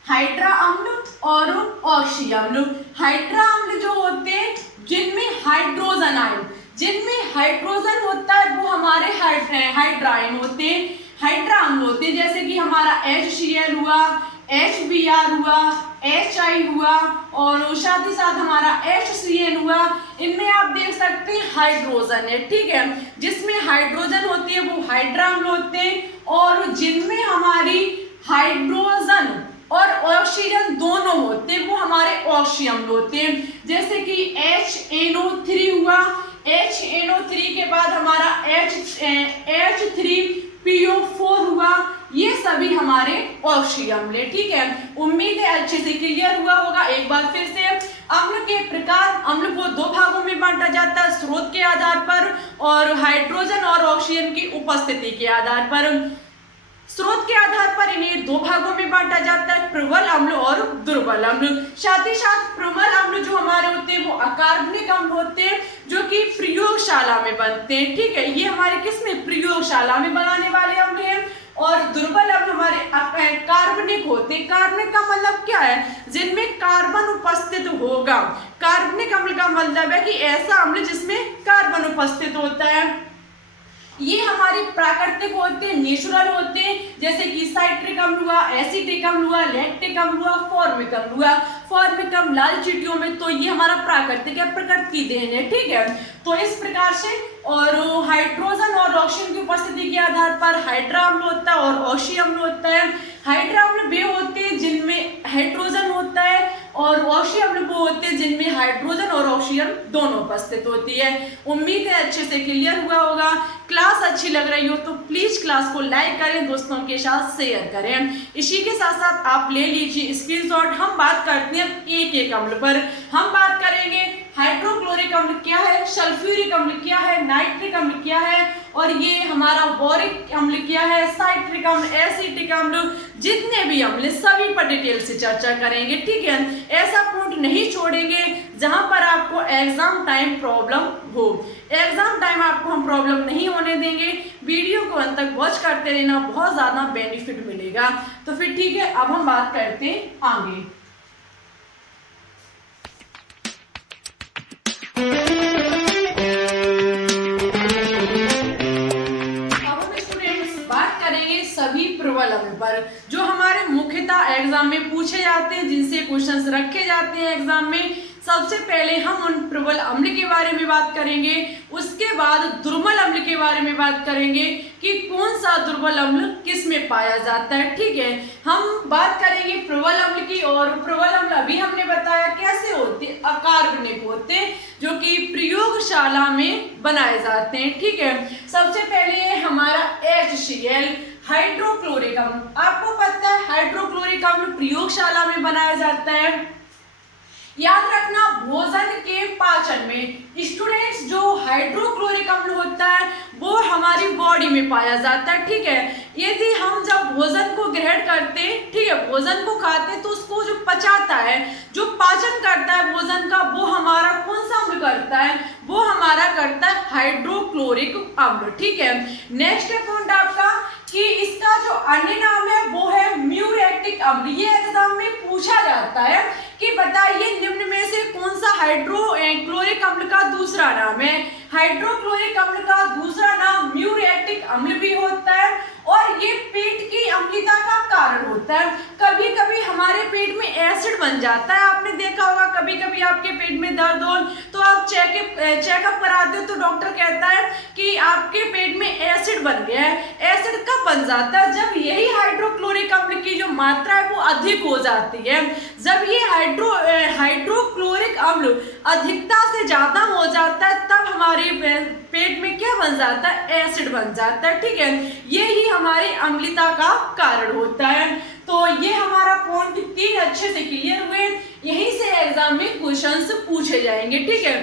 हाइड्रा अम्ल और ऑक्सी अम्ल। हाइड्रा अम्ल जो होते हैं जिनमें हाइड्रोजन आयन, जिनमें हाइड्रोजन होता है वो हमारे हाइड्रा आयन होते हैं, हाइड्रा अम्ल होते हैं। जैसे कि हमारा HCl हुआ, HBr हुआ, HI हुआ, और साथ ही साथ हमारा HCl हुआ। इनमें आप देख सकते हैं हाइड्रोजन है, ठीक है। जिसमें हाइड्रोजन होती है वो हाइड्रा अम्ल होते हैं, और जिनमें हमारी हाइड्रोजन और ऑक्सीजन दोनों होते हैं वो हमारे ऑक्सी अम्ल होते हैं। जैसे कि HNO3 हुआ, HNO3 के बाद हमारा H3PO4 हुआ। ये सभी सभी हमारे ऑक्सीय अम्ल है। ठीक है, उम्मीद है अच्छे से क्लियर हुआ होगा। एक बार फिर से, अम्ल के प्रकार, अम्ल को दो भागों में बांटा जाता है, स्रोत के आधार पर और हाइड्रोजन और ऑक्सीजन की उपस्थिति के आधार पर। स्रोत के आधार पर इन्हें दो भागों में बांटा जाता है, प्रबल अम्ल और दुर्बल अम्ल। साथ ही साथ प्रबल अम्ल जो हमारे होते हैं वो अकार्बनिक अम्ल होते हैं, जो कि प्रयोगशाला में बनते हैं। ठीक है, ये हमारे किसमें, प्रयोगशाला में बनाने वाले अम्ल हैं। और दुर्बल अम्ल हमारे कार्बनिक होते हैं। कार्बनिक का मतलब क्या है, जिनमें कार्बन उपस्थित होगा। कार्बनिक अम्ल का मतलब है कि ऐसा अम्ल जिसमें कार्बन उपस्थित होता है। ये हमारे प्राकृतिक होते हैं, नेचुरल होते हैं, जैसे कि साइट्रिक अम्ल हुआ, एसिटिक अम्ल हुआ, लैक्टिक अम्ल हुआ, फॉर्मिक अम्ल हुआ। फॉर्मिक अम्ल लाल चींटियों में, तो ये हमारा प्राकृतिक है, प्रकृति की देन है। ठीक है, तो इस प्रकार से, और हाइड्रोजन और ऑक्सीजन की उपस्थिति के आधार पर हाइड्रा अम्ल होता है और ऑक्सी अम्ल होता है। हाइड्रा अम्ल वे होते हैं जिनमें हाइड्रोजन होता है, और ऑक्सी अम्ल वो होते हैं जिनमें हाइड्रोजन और ऑक्सीजन दोनों उपस्थित होती है। उम्मीद है अच्छे से क्लियर हुआ होगा। क्लास अच्छी लग रही हो तो प्लीज क्लास को लाइक करें, दोस्तों के साथ शेयर करें। इसी के साथ साथ आप ले लीजिए स्क्रीनशॉट। हम बात करते हैं एक एक अम्ल पर। हम बात करेंगे हाइड्रोक्लोरिक अम्ल क्या है, सल्फ्यूरिक अम्ल क्या है, नाइट्रिक अम्ल क्या है, और ये हमारा बोरिक अम्ल क्या है, साइट्रिक अम्ल, एसिटिक अम्ल, जितने भी अम्ल सभी पर डिटेल से चर्चा करेंगे। ठीक है, ऐसा पॉइंट नहीं छोड़ेंगे जहां पर आपको एग्जाम टाइम प्रॉब्लम हो। एग्जाम टाइम आपको हम प्रॉब्लम नहीं होने देंगे। वीडियो को अंत तक वॉच करते रहना, बहुत ज्यादा बेनिफिट मिलेगा। तो फिर ठीक है, अब हम बात करते हैं आगे। सभी प्रबल अम्ल पर, जो हमारे मुख्यतः एग्जाम में पूछे जाते हैं, जिनसे क्वेश्चंस रखे जाते हैं एग्जाम में। सबसे पहले हम उन प्रबल अम्ल के बारे में बात करेंगे, उसके बाद दुर्बल अम्ल के बारे में बात करेंगे कि कौन सा दुर्बल अम्ल किस में पाया जाता है। ठीक है, हम बात करेंगे प्रबल अम्ल की, और प्रबल अम्ल अभी हमने बताया कैसे होते, अकार्बनिक होते, जो कि प्रयोगशाला में बनाए जाते हैं। ठीक है, सबसे पहले हमारा HCl हाइड्रोक्लोरिक अम्ल। आपको पता है हाइड्रोक्लोरिक अम्ल प्रयोगशाला में बनाया जाता है। याद रखना, भोजन के पाचन में स्टूडेंट्स जो हाइड्रोक्लोरिक अम्ल होता है वो हमारी बॉडी में पाया जाता है। ठीक है, यदि हम जब भोजन को ग्रहण करते हैं, ठीक है, भोजन को खाते हैं, तो उसको जो पचाता है, जो पाचन करता है भोजन का, वो हमारा कौन सा अम्ल करता है, वो हमारा करता है हाइड्रोक्लोरिक अम्ल। ठीक है, नेक्स्ट पॉइंट आपका कि इसका जो अन्य नाम है वो है म्यूरेटिक अम्ल। ये एग्जाम में पूछा जाता है कि बताइए निम्न में से कौन सा हाइड्रोक्लोरिक अम्ल का दूसरा नाम है। हाइड्रोक्लोरिक अम्ल का दूसरा नाम म्यूरेटिक अम्ल भी होता है, और ये पेट की अम्लता का कारण होता है। कभी कभी हमारे पेट में एसिड बन जाता है। आपने देखा होगा, कभी कभी आपके पेट में दर्द हो तो आप चेकअप कराते हो तो डॉक्टर कहता है कि आपके पेट में एसिड बन गया है। एसिड कब बन जाता है, जब यही हाइड्रोक्लोरिक अम्ल की जो मात्रा है वो अधिक हो जाती है। जब ये हाइड्रोक्लोरिक अम्ल अधिकता से ज्यादा हो जाता है, तब हमारे पेट में क्या बन जाता है, एसिड बन जाता है। ठीक है, ये ही हमारी अम्लता का कारण होता है। तो ये हमारा पॉइंट 3 अच्छे से क्लियर हुए। यहीं से एग्जाम में क्वेश्चंस पूछे जाएंगे। ठीक है,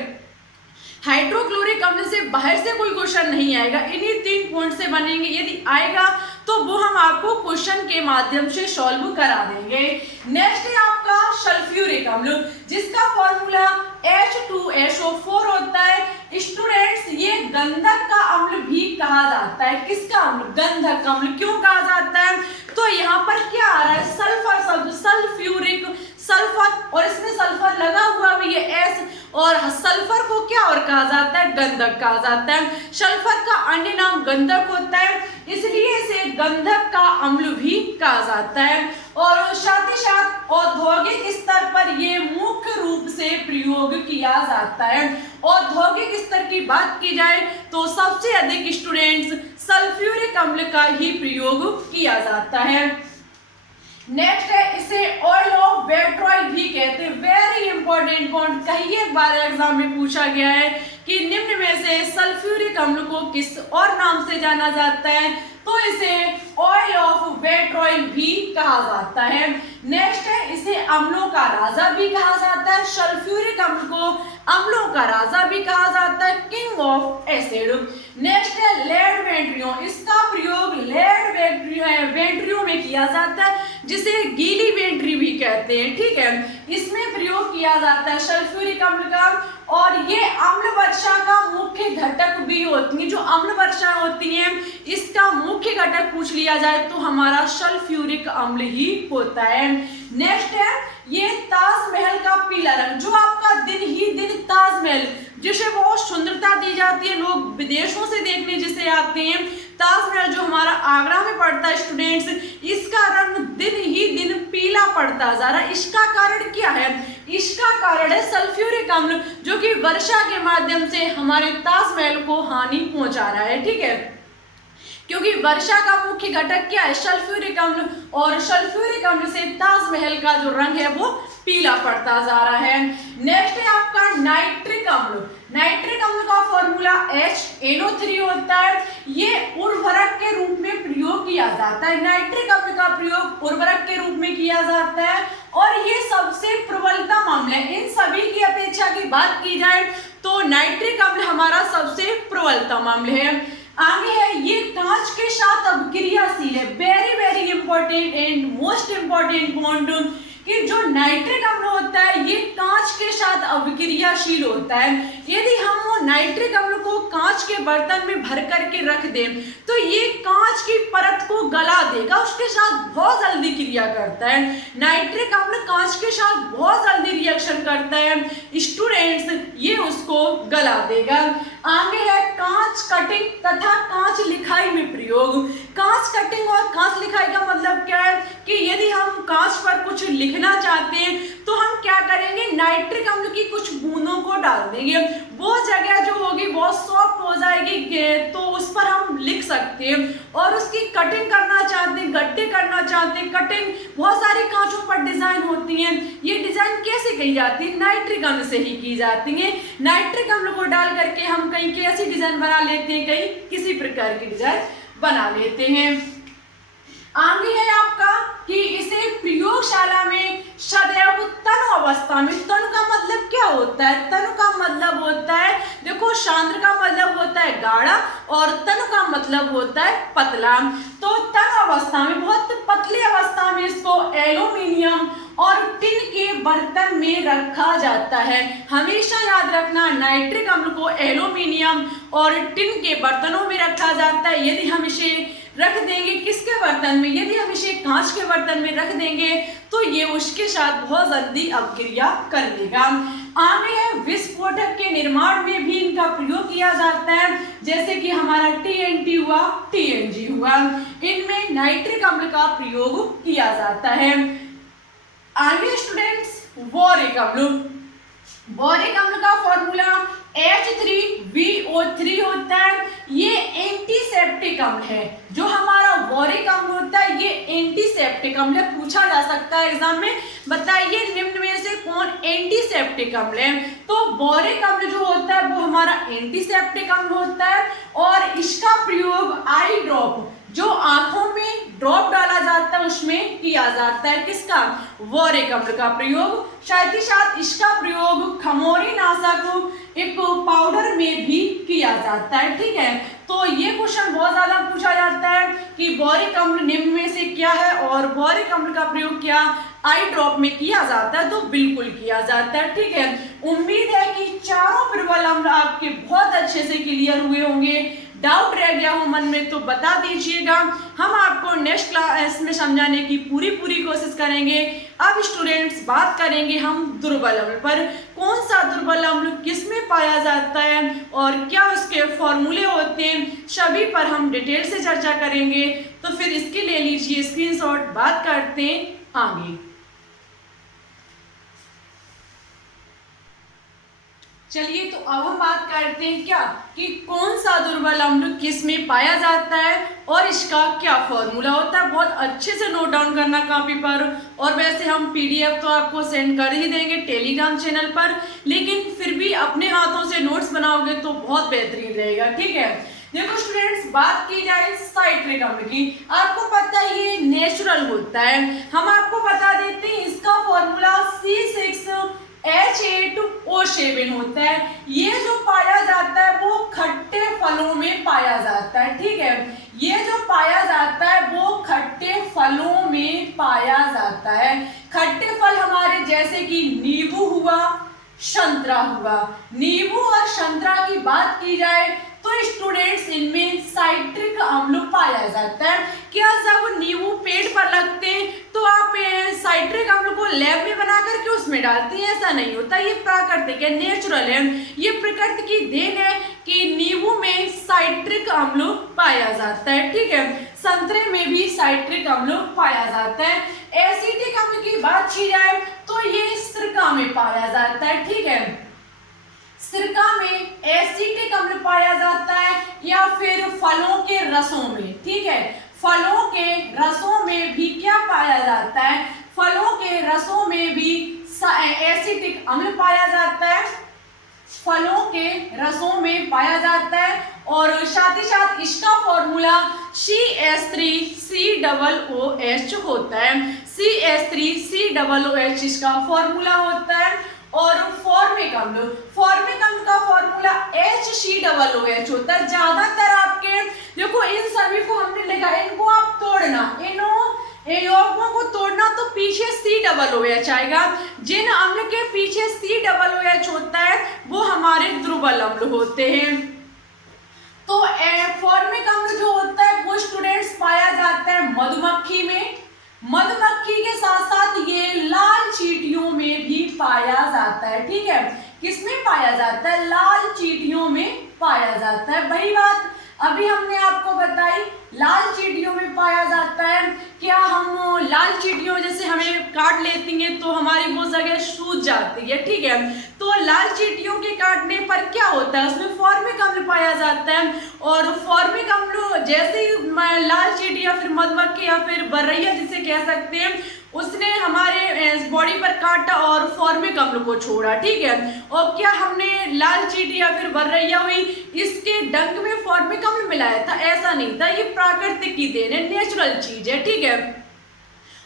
हाइड्रोक्लोरिक अम्ल से बाहर से कोई क्वेश्चन नहीं आएगा, इन्हीं 3 पॉइंट से बनेंगे। यदि आएगा तो वो हम आपको क्वेश्चन के माध्यम से सॉल्व करा देंगे। नेक्स्ट है आपका सल्फ्यूरिक अम्ल, जिसका फॉर्मूला H2SO4 होता है। स्टूडेंट्स, ये गंधक का अम्ल भी कहा जाता है। किसका अम्ल, गंधक अम्ल। क्यों कहा जाता है, तो यहाँ पर क्या आ रहा है, सल्फर शब्द, सल्फ्यूरिक, सल्फर, और इसमें सल्फर लगा हुआ भी है S, और सल्फर को क्या और कहा जाता है, गंधक कहा जाता है। सल्फर का अन्य नाम गंधक होता है, इसलिए इसे गंधक का अम्ल भी कहा जाता है। और साथ ही साथ औद्योगिक स्तर पर ये मुख्य रूप से प्रयोग किया जाता है। औद्योगिक स्तर की बात की जाए तो सबसे अधिक स्टूडेंट्स सल्फ्यूरिक अम्ल का ही प्रयोग किया जाता है। नेक्स्ट है, इसे ऑयल ऑफ बेट्रॉयल भी कहते हैं। वेरी इंपॉर्टेंट पॉइंट, कई एक बार एग्जाम में पूछा गया है कि निम्न में से सल्फ्यूरिक अम्ल को किस और नाम से जाना जाता है, तो इसे ऑयल ऑफ बेट्रॉयल भी कहा जाता है। नेक्स्ट है, इसे अम्लों का राजा भी कहा जाता है। सल्फ्यूरिक अम्ल को अम्लों का राजा भी कहा जाता है, किंग ऑफ एसिड। नेक्स्ट है लेड वेंट्रियो, इसका प्रयोग लेड वेंट्रियो में किया जाता है, जिसे गीली वेंट्री भी कहते हैं, ठीक है। इसमें प्रयोग किया जाता है सल्फ्यूरिक अम्ल का, और ये अम्ल वर्षा का मुख्य घटक भी होती है। जो अम्ल वर्षा होती है इसका मुख्य घटक पूछ लिया जाए तो हमारा सल्फ्यूरिक अम्ल ही होता है। नेक्स्ट है, ये ताजमहल का पीला रंग, जो आपका दिन ही दिन ताजमहल जिसे बहुत सुंदरता दी जाती है, लोग विदेशों से देखने जिसे आते हैं, ताजमहल जो हमारा आगरा में पड़ता है स्टूडेंट्स, इसका रंग दिन ही दिन पीला पड़ता जा रहा है। इसका कारण क्या है? इसका कारण है सल्फ्यूरिक अम्ल, जो कि वर्षा के माध्यम से हमारे ताजमहल को हानि पहुंचा रहा है, ठीक है। क्योंकि वर्षा का मुख्य घटक क्या है? सल्फ्यूरिक अम्ल, और सल्फ्यूरिक अम्ल से ताजमहल का जो रंग है वो पीला पड़ता जा रहा है। नेक्स्ट है आपका नाइट्रिक अम्ल। नाइट्रिक अम्ल का फॉर्मूला HNO3 होता है। ये उर्वरक के रूप में प्रयोग किया जाता है। नाइट्रिक अम्ल का प्रयोग उर्वरक के रूप में किया जाता है, और ये सबसे प्रबलतम अम्ल है। इन सभी की अपेक्षा की बात की जाए तो नाइट्रिक अम्ल हमारा सबसे प्रबलतम अम्ल है। आगे है, ये कांच के साथ अभिक्रियाशील है। Very very important and most important point कि जो नाइट्रिक अम्ल होता है ये कांच के साथ अभिक्रियाशील होता है। यदि हम वो नाइट्रिक अम्ल को कांच के बर्तन में भर करके रख दें तो ये कांच की परत को गला देगा, उसके साथ बहुत जल्दी क्रिया करता है। नाइट्रिक अम्ल कांच के साथ बहुत जल्दी रिएक्शन करता है स्टूडेंट्स, ये उसको गला देगा। आगे है कांच कटिंग तथा कांच लिखाई में प्रयोग। कांच कटिंग और कांच लिखाई का मतलब क्या है कि यदि हम कांच पर कुछ लिखना चाहते हैं तो हम क्या करेंगे, नाइट्रिक अम्ल की कुछ बूंदों को डाल देंगे, वो जगह जो होगी बहुत सॉफ्ट हो जाएगी, तो उस पर हम लिख सकते हैं। और उसकी कटिंग करना चाहते हैं, गड्ढे करना चाहते हैं, कटिंग, बहुत सारी कांचों पर डिजाइन होती हैं। ये डिजाइन कैसे की जाती है? नाइट्रिक अम्ल से ही की जाती है। नाइट्रिक अम्ल को डाल करके हम कहीं कैसी डिजाइन बना लेते हैं, कहीं किसी प्रकार की डिजाइन बना लेते हैं। आगे है आपका कि इसे प्रयोगशाला में सदैव तनु अवस्था में, तनु का मतलब क्या होता है? तनु का मतलब होता है, देखो सांद्र का मतलब होता है गाढ़ा और तनु का मतलब होता है पतला। तो तनु अवस्था में, बहुत पतली अवस्था में इसको एल्यूमिनियम और टिन के बर्तन में रखा जाता है। हमेशा याद रखना, नाइट्रिक अम्ल को एल्यूमिनियम और टिन के बर्तनों में रखा जाता है। यदि हम इसे रख देंगे किसके बर्तन में? यदि हम इसे कांच के बर्तन में रख देंगे तो ये उसके साथ बहुत जल्दी अपक्रिया कर लेगा। आगे है, विस्फोटक के निर्माण में भी इनका प्रयोग किया जाता है, जैसे कि हमारा TNT हुआ, TNG हुआ, इनमें नाइट्रिक अम्ल का प्रयोग किया जाता है। आगे स्टूडेंट्स, बोरिक अम्ल। बोरिक अम्ल का फॉर्मूला H3BO3 होता है। ये एंटीसेप्टिक अम्ल है। जो हमारा बोरिक अम्ल होता है ये एंटीसेप्टिक अम्ल है। पूछा जा सकता है एग्जाम में, बताइए निम्न में से कौन एंटीसेप्टिक अम्ल है? तो बोरिक अम्ल जो होता है वो हमारा एंटीसेप्टिक अम्ल होता है, और इसका प्रयोग आई ड्रॉप, जो आंखों में ड्रॉप डाला जाता है उसमें किया जाता है। किसका? बोरिक अम्ल का प्रयोग। साथ ही साथ इसका प्रयोग खमोरी नाशक एक पाउडर में भी किया जाता है, ठीक है। तो ये क्वेश्चन बहुत ज्यादा पूछा जाता है कि बोरिक अम्ल निम्न में से क्या है, और बोरिक अम्ल का प्रयोग क्या आई ड्रॉप में किया जाता है? तो बिल्कुल किया जाता है, ठीक है। उम्मीद है कि चारों प्रबल अम्ल आपके बहुत अच्छे से क्लियर हुए होंगे। डाउट रह गया हो मन में तो बता दीजिएगा, हम आपको नेक्स्ट क्लास में समझाने की पूरी कोशिश करेंगे। अब स्टूडेंट्स बात करेंगे हम दुर्बल अम्ल पर। कौन सा दुर्बल अम्ल किसमें पाया जाता है और क्या उसके फॉर्मूले होते हैं, सभी पर हम डिटेल से चर्चा करेंगे। तो फिर इसके ले लीजिए स्क्रीनशॉट, बात करते हैं आगे। चलिए तो अब हम बात करते हैं क्या कि कौन सा दुर्बल अम्ल किस में पाया जाता है और इसका क्या फॉर्मूला होता है। बहुत अच्छे से नोट डाउन करना कॉपी पर। और वैसे हम पीडीएफ तो आपको सेंड कर ही देंगे टेलीग्राम चैनल पर, लेकिन फिर भी अपने हाथों से नोट्स बनाओगे तो बहुत बेहतरीन रहेगा। ठीक है, देखो स्टूडेंट्स, बात की जाए साइट्रिक अम्ल की, आपको पता है ये नेचुरल होता है। हम आपको बता देते हैं इसका फॉर्मूला C6H8O7 होता है। ये जो पाया जाता है वो खट्टे फलों में पाया जाता है। ठीक है, ये जो पाया जाता है वो खट्टे फलों में पाया जाता है। खट्टे फल हमारे जैसे कि नींबू हुआ, संतरा हुआ। नींबू और संतरा की बात की जाए तो स्टूडेंट्स इनमें साइट्रिक अम्ल पाया जाता है। क्या जब नींबू पेड़ पर लगते हैं तो आप साइट्रिक अम्ल को लैब में बना करके उसमें डालते हैं? ऐसा नहीं होता, ये प्राकृतिक है, नेचुरल है। ये प्रकृति की देन है कि नींबू में साइट्रिक अम्ल पाया जाता है। ठीक है, संतरे में भी साइट्रिक अम्ल पाया जाता है। एसिटिक अम्ल की बात की जाए तो ये सिरका में पाया जाता है। ठीक है, सिरका में एसिटिक अम्ल पाया जाता है या फिर फलों के रसों में। ठीक है, फलों के रसों में भी क्या पाया जाता है? फलों के रसों में भी एसिटिक अम्ल पाया जाता है। फलों के रसों में पाया जाता है और साथ ही साथ इसका फॉर्मूला CH3COOH होता है। CH3COOH इसका फॉर्मूला होता है। और फॉर्मिक अम्ल का फॉर्मूला HCOOH होता है। ज्यादातर आपके देखो इन सभी को हमने लिखा, इनको आप तोड़ना, इन यौगिकों को तोड़ना तो पीछे COOH आएगा। जिन अम्ल के पीछे COOH होता है वो हमारे दुर्बल अम्ल होते हैं। तो फॉर्मिक अम्ल जो होता है वो स्टूडेंट्स पाया जाता है मधुमक्खी में। मधुमक्खी के साथ साथ ये लाल चींटियों में भी पाया जाता है। ठीक है, किसमें पाया जाता है? लाल चींटियों में पाया जाता है। वही बात अभी हमने आपको बताई, लाल चींटियों में पाया जाता है। क्या हम लाल चींटियों जैसे हमें काट लेती हैं तो हमारी वो जगह सूज जाती है। ठीक है, तो लाल चींटियों के काटने पर क्या होता है? उसमें फॉर्मिक अम्ल पाया जाता है। और फॉर्मिक अम्ल जैसे ही लाल चींटी या फिर मधुमक्खी या फिर बर्रैया जिसे कह सकते हैं, उसने हमारे बॉडी पर काटा और फॉर्मिक अम्ल को छोड़ा। ठीक है, और क्या हमने लाल चींटी या फिर बर्रैया हुई इसके डंक में फॉर्मिक अम्ल मिलाया था? ऐसा नहीं था, ये प्राकृतिक की देन है, नेचुरल चीज है। ठीक है,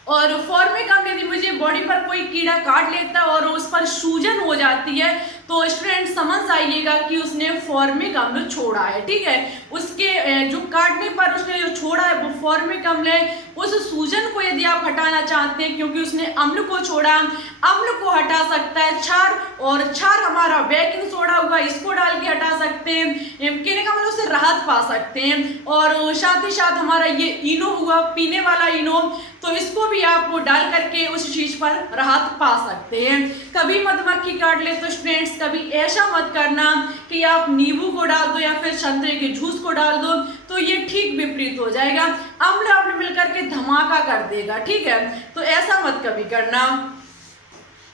और फॉर्मिक अम्ल यदि मुझे बॉडी पर कोई कीड़ा काट लेता है और उस पर सूजन हो जाती है तो स्टूडेंट समझ आइएगा कि उसने फॉर्मिक अम्ल छोड़ा है। ठीक है, उसके जो काटने पर उसने जो छोड़ा है वो फॉर्मिक अम्ल है। उस सूजन को यदि आप हटाना चाहते हैं क्योंकि उसने अम्ल को छोड़ा, अम्ल को हटा सकता है क्षार, और क्षार हमारा बेकिंग सोडा होगा, इसको डाल के हटा सकते हैं। कहने का मतलब उससे राहत पा सकते हैं। और साथ ही साथ हमारा ये इनो हुआ, पीने वाला इनो, तो इसको भी आप डाल करके उस चीज पर राहत पा सकते हैं। कभी मधुमक्खी काट ले तो स्टूडेंट्स कभी ऐसा मत करना कि आप नींबू को डाल दो या फिर संतरे के जूस को डाल दो, तो ये ठीक विपरीत हो जाएगा, अम्ल अम्ल मिलकर के धमाका कर देगा। ठीक है, तो ऐसा मत कभी करना।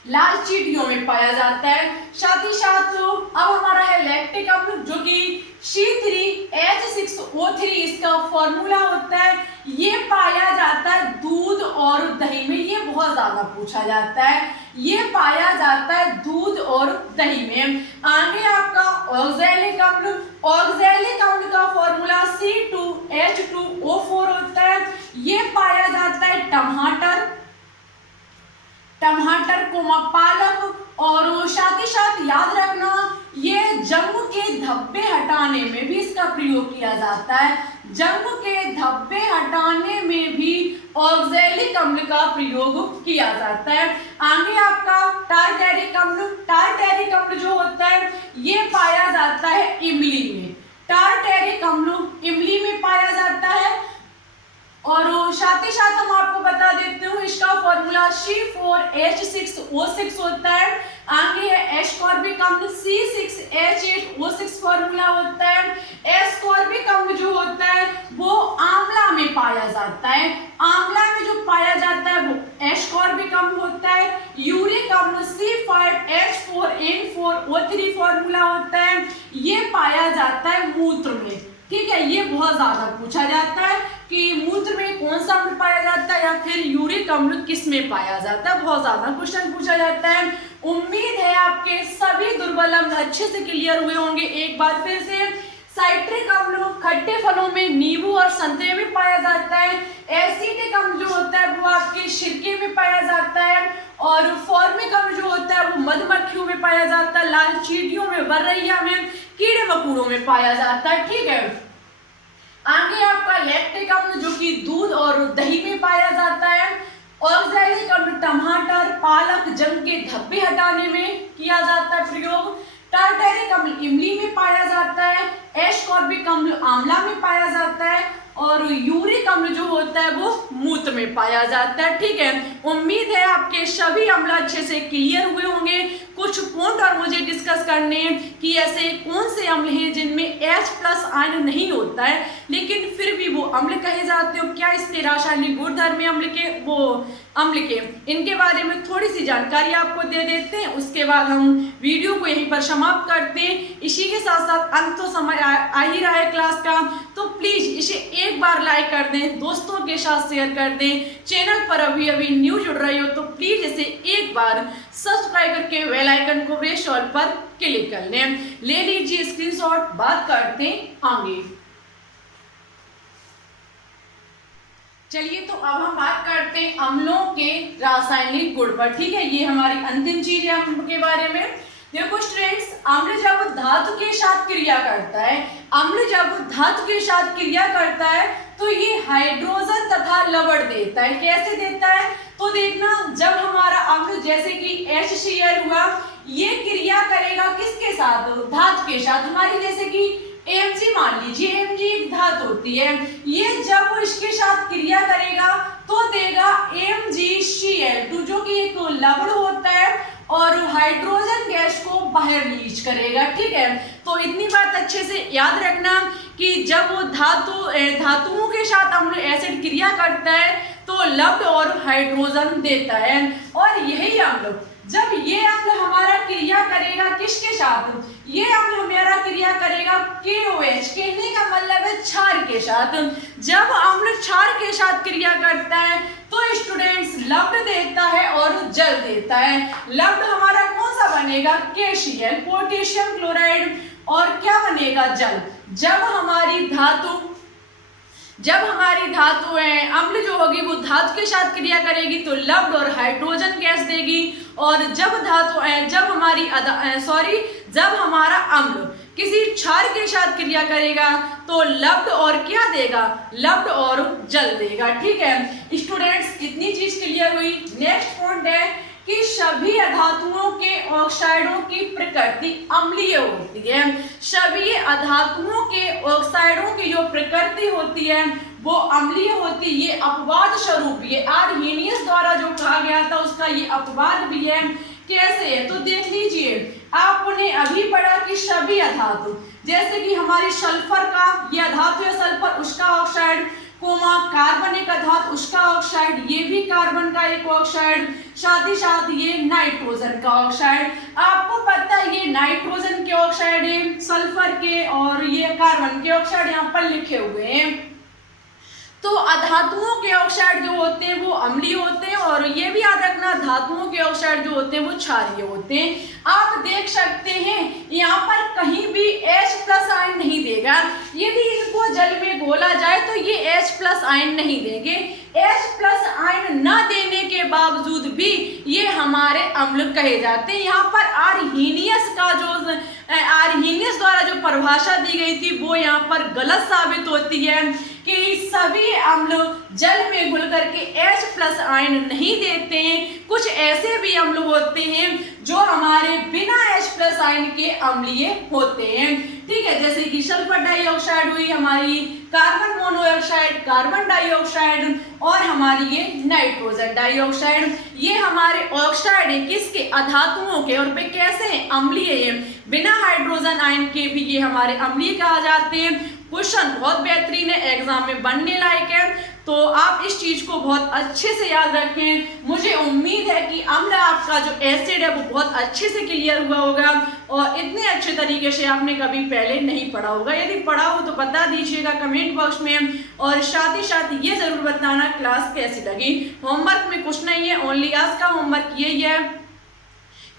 लाल चींटियों में पाया जाता है। साथ ही साथ अब हमारा है लैक्टिक अम्ल जो कि C3H6O3 इसका फॉर्मूला होता है। ये पाया जाता है दूध और दही में, ये बहुत ज्यादा पूछा जाता है। ये पाया जाता है दूध और दही में। आगे आपका ऑक्सैलिक अम्ल, ऑक्सैलिक अम्ल का फॉर्मूला C2H2O4 होता है। ये पाया जाता है टमाटर को पालक, और साथ ही साथ याद रखना ये जंग के धब्बे हटाने में भी इसका प्रयोग किया जाता है। जंग के धब्बे हटाने में भी ऑक्सैलिक अम्ल का प्रयोग किया जाता है। आगे आपका टार्टैरिक अम्ल, टार्टैरिक अम्ल जो होता है ये पाया जाता है इमली में। टार्टैरिक अम्ल इमली में पाया जाता है। और साथ ही साथ हम आपको बता देते हूँ इसका फॉर्मूला C4H6O6 होता है। आगे है एस्कॉर्बिक अम्ल, C6H8O6 फॉर्मूला होता है। एस्कॉर्बिक अम्ल जो होता है वो आंवला में पाया जाता है। आंवला में जो पाया जाता है वो एस्कॉर्बिक अम्ल होता है। यूरिक अम्ल अम्ल C5H4N4O3 फॉर्मूला होता है, ये पाया जाता है मूत्र में। ठीक है, ये बहुत ज्यादा पूछा जाता है कि मूत्र में कौन सा अम्ल पाया जाता है या फिर यूरिक अम्ल किस में पाया जाता है, बहुत ज्यादा क्वेश्चन पूछा जाता है। उम्मीद है आपके सभी दुर्बल अम्ल अच्छे से क्लियर हुए होंगे। एक बार फिर से, साइट्रिक अम्ल खट्टे फलों में नींबू और संतरे में पाया जाता है। एसिटिक अम्ल जो होता है वो आपके सिरके में पाया जाता है, और फॉर्मिक अम्ल जो होता है वो मधुमक्खियों में पाया जाता है, लाल चींटियों में, बर्रैया में, कीड़े मकोड़ों में पाया जाता है। ठीक है, आगे आपका लैक्टिक अम्ल जो कि दूध और दही में पाया जाता है। ऑक्सैलिक अम्ल टमाटर, पालक, जंग के धब्बे हटाने में किया जाता है प्रयोग। टार्टरिक अम्ल इमली में पाया जाता है। एस्कॉर्बिक अम्ल आंवला में पाया जाता है, और यूरिक अम्ल जो होता है वो मूत्र में पाया जाता है। ठीक है, उम्मीद है आपके सभी अम्ल अच्छे से क्लियर हुए होंगे। कुछ पॉइंट और मुझे डिस्कस करने हैं कि ऐसे कौन से अम्ल हैं जिनमें H+ आयन नहीं होता है लेकिन फिर भी वो अम्ल कहे जाते हो, क्या इसके रासायनिक गुणधर्म अम्ल के इनके बारे में थोड़ी सी जानकारी आपको दे देते हैं। उसके बाद हम वीडियो को यहीं पर समाप्त करते हैं। इसी के साथ साथ अंत तो समय आ ही रहा है क्लास का, तो प्लीज इसे एक बार लाइक कर दें, दोस्तों के साथ शेयर कर दें। चैनल पर अभी न्यू जुड़ रही हो तो प्लीज इसे एक बार सब्सक्राइब करके बेल आइकन को प्रेस ऑल पर क्लिक कर लें। ले लीजिए स्क्रीनशॉट, बात करते हैं आगे। चलिए, तो अब हम बात करते हैं अम्लों के रासायनिक गुण पर। ठीक है, ये हमारी अंतिम चीज है अम्ल के बारे में। देखो स्टूडेंट्स, अम्ल जब धातु के साथ क्रिया करता है, तो ये हाइड्रोजन तथा लवण देता है। कैसे देता है तो देखना, जब हमारा अम्ल जैसे कि HCl हुआ, ये क्रिया करेगा किसके साथ, धातु के साथ। हमारी जैसे कि Mg मान लीजिए, Mg एक धातु होती है, ये जब इसके साथ क्रिया करेगा तो देगा MgCl2 जो कि एक लवण होता है और हाइड्रोजन गैस को बाहर लीच करेगा। ठीक है, तो इतनी बात अच्छे से याद रखना कि जब वो धातुओं के साथ अम्ल एसिड क्रिया करता है तो लवण और हाइड्रोजन देता है, और यही अम्ल जब ये अम्ल हमारा क्रिया करेगा किसके साथ, ये अम्ल हमारा क्रिया करेगा KOH, कहने का मतलब है क्षार के साथ। जब अम्ल क्षार के साथ क्रिया करता है तो स्टूडेंट्स लवण देता है और जल देता है। लवण हमारा कौन सा बनेगा, KCl, पोटेशियम क्लोराइड, और क्या बनेगा, जल। जब हमारी धातु है अम्ल जो होगी वो धातु के साथ क्रिया करेगी तो लवण और हाइड्रोजन गैस देगी, और जब हमारा अम्ल किसी क्षार के साथ क्रिया करेगा तो लवण और क्या देगा, लवण और जल देगा। ठीक है स्टूडेंट्स, इतनी चीज क्लियर हुई। नेक्स्ट पॉइंट है कि सभी अधातुओं के ऑक्साइडों की प्रकृति अम्लीय होती है। सभी अधातुओं के ऑक्साइडों की जो प्रकृति होती है वो अम्लीय होती है। ये अपवाद स्वरूप, ये आर्हेनियस द्वारा जो कहा गया था उसका ये अपवाद भी है। कैसे है तो देख लीजिए, आपने अभी पढ़ा कि सभी अधातु, जैसे कि हमारी सल्फर का ये अधातु है सल्फर, उसका ऑक्साइड, कार्बन एक धातु उसका ऑक्साइड, ये भी कार्बन का एक ऑक्साइड, साथ ही साथ ये नाइट्रोजन का ऑक्साइड। आपको पता है ये नाइट्रोजन के ऑक्साइड है सल्फर के, और ये कार्बन के ऑक्साइड यहाँ पर लिखे हुए हैं। तो अधातुओं के ऑक्साइड जो होते हैं वो अम्लीय होते हैं, और ये भी याद रखना धातुओं के ऑक्साइड जो होते हैं वो क्षारीय होते हैं। आप देख सकते हैं यहाँ पर कहीं भी H+ आयन नहीं देगा। यदि इनको जल में घोला जाए तो ये H+ आयन नहीं देंगे। H+ आयन न देने के बावजूद भी ये हमारे अम्ल कहे जाते हैं। यहाँ पर आर्हेनियस द्वारा जो परिभाषा दी गई थी वो यहाँ पर गलत साबित होती है कि सभी अम्ल जल में घुल करके H+ आयन नहीं देते हैं। कुछ ऐसे भी अम्ल होते हैं जो हमारे बिना H+ आयन के अम्लीय होते हैं। ठीक है, जैसे कि सल्फर डाइऑक्साइड हुई हमारी, कार्बन मोनोऑक्साइड, कार्बन डाइऑक्साइड, और हमारी ये नाइट्रोजन डाइऑक्साइड, ये हमारे ऑक्साइड है किसके, अधातुओं के, और वे कैसे हैं, अम्लीय हैं। बिना हाइड्रोजन आयन के भी ये हमारे अम्लीय कहा जाते हैं। क्वेश्चन बहुत बेहतरीन है, एग्जाम में बनने लायक है, तो आप इस चीज को बहुत अच्छे से याद रखें। मुझे उम्मीद है कि अम्ल आपका जो एसिड है वो बहुत अच्छे से क्लियर हुआ होगा और इतने अच्छे तरीके से आपने कभी पहले नहीं पढ़ा होगा। यदि पढ़ा हो तो बता दीजिएगा कमेंट बॉक्स में, और साथ ही साथ ये जरूर बताना क्लास कैसी लगी। होमवर्क में कुछ नहीं है, ओनली आज का होमवर्क यही है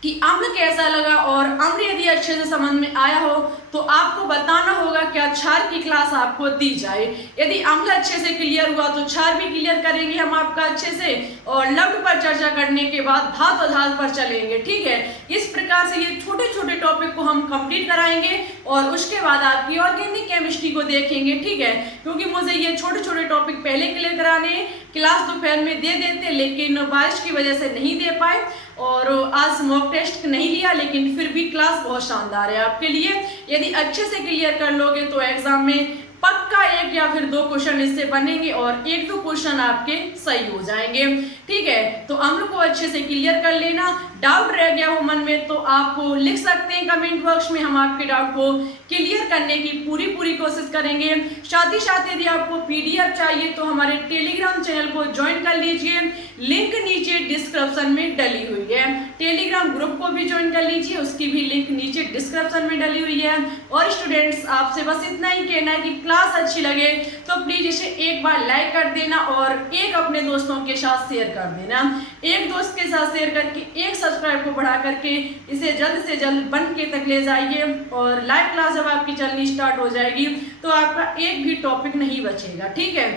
कि अम्ल कैसा लगा, और अम्ल यदि अच्छे से समझ में आया हो तो आपको बताना होगा क्या क्षार की क्लास आपको दी जाए। यदि अम्ल अच्छे से क्लियर हुआ तो क्षार भी क्लियर करेंगे हम आपका अच्छे से, और लवण पर चर्चा करने के बाद धातु और धातु पर चलेंगे। ठीक है, इस प्रकार से ये छोटे छोटे टॉपिक को हम कंप्लीट कराएंगे और उसके बाद आपकी ऑर्गेनिक केमिस्ट्री को देखेंगे। ठीक है, क्योंकि मुझे ये छोटे छोटे टॉपिक पहले क्लियर कराने, क्लास दोपहर में दे देते लेकिन बारिश की वजह से नहीं दे पाए, और आज मॉक टेस्ट नहीं लिया, लेकिन फिर भी क्लास बहुत शानदार है आपके लिए। यदि अच्छे से क्लियर कर लोगे तो एग्जाम में पक्का 1 या फिर 2 क्वेश्चन इससे बनेंगे और 1-2 क्वेश्चन आपके सही हो जाएंगे। ठीक है, तो अम्ल को अच्छे से क्लियर कर लेना। डाउट रह गया हो मन में तो आप लिख सकते हैं कमेंट बॉक्स में, हम आपके डाउट को क्लियर करने की पूरी कोशिश करेंगे। साथ ही साथ यदि आपको पीडीएफ चाहिए तो हमारे टेलीग्राम चैनल को ज्वाइन कर लीजिए, लिंक नीचे डिस्क्रिप्शन में डली हुई है। टेलीग्राम ग्रुप को भी ज्वाइन कर लीजिए, उसकी भी लिंक नीचे डिस्क्रिप्शन में डली हुई है। और स्टूडेंट्स, आपसे बस इतना ही कहना है कि क्लास अच्छी लगे तो प्लीज इसे एक बार लाइक कर देना और एक अपने दोस्तों के साथ शेयर कर देना। एक दोस्त के साथ शेयर करके एक सब्सक्राइब को बढ़ा करके इसे जल्द से जल्द 1K तक ले जाइए, और लाइव क्लास जब आपकी चलनी स्टार्ट हो जाएगी तो आपका एक भी टॉपिक नहीं बचेगा। ठीक है,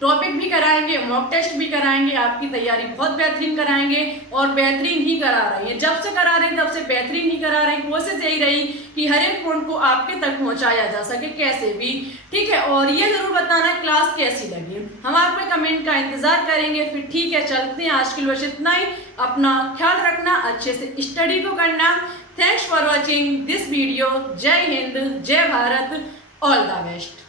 टॉपिक भी कराएंगे, मॉक टेस्ट भी कराएंगे, आपकी तैयारी बहुत बेहतरीन कराएंगे और बेहतरीन ही करा रहे हैं। जब से करा रहे हैं तब से बेहतरीन ही करा रहे हैं। कोशिश यही रही कि हर एक पॉइंट को आपके तक पहुंचाया जा सके कैसे भी। ठीक है, और ये जरूर बताना क्लास कैसी लगी, हम आपके कमेंट का इंतजार करेंगे। फिर ठीक है, चलते हैं, आज के लिए बस इतना ही। अपना ख्याल रखना, अच्छे से स्टडी को करना। Thanks for watching this video. जय हिंद, जय भारत, ऑल द बेस्ट।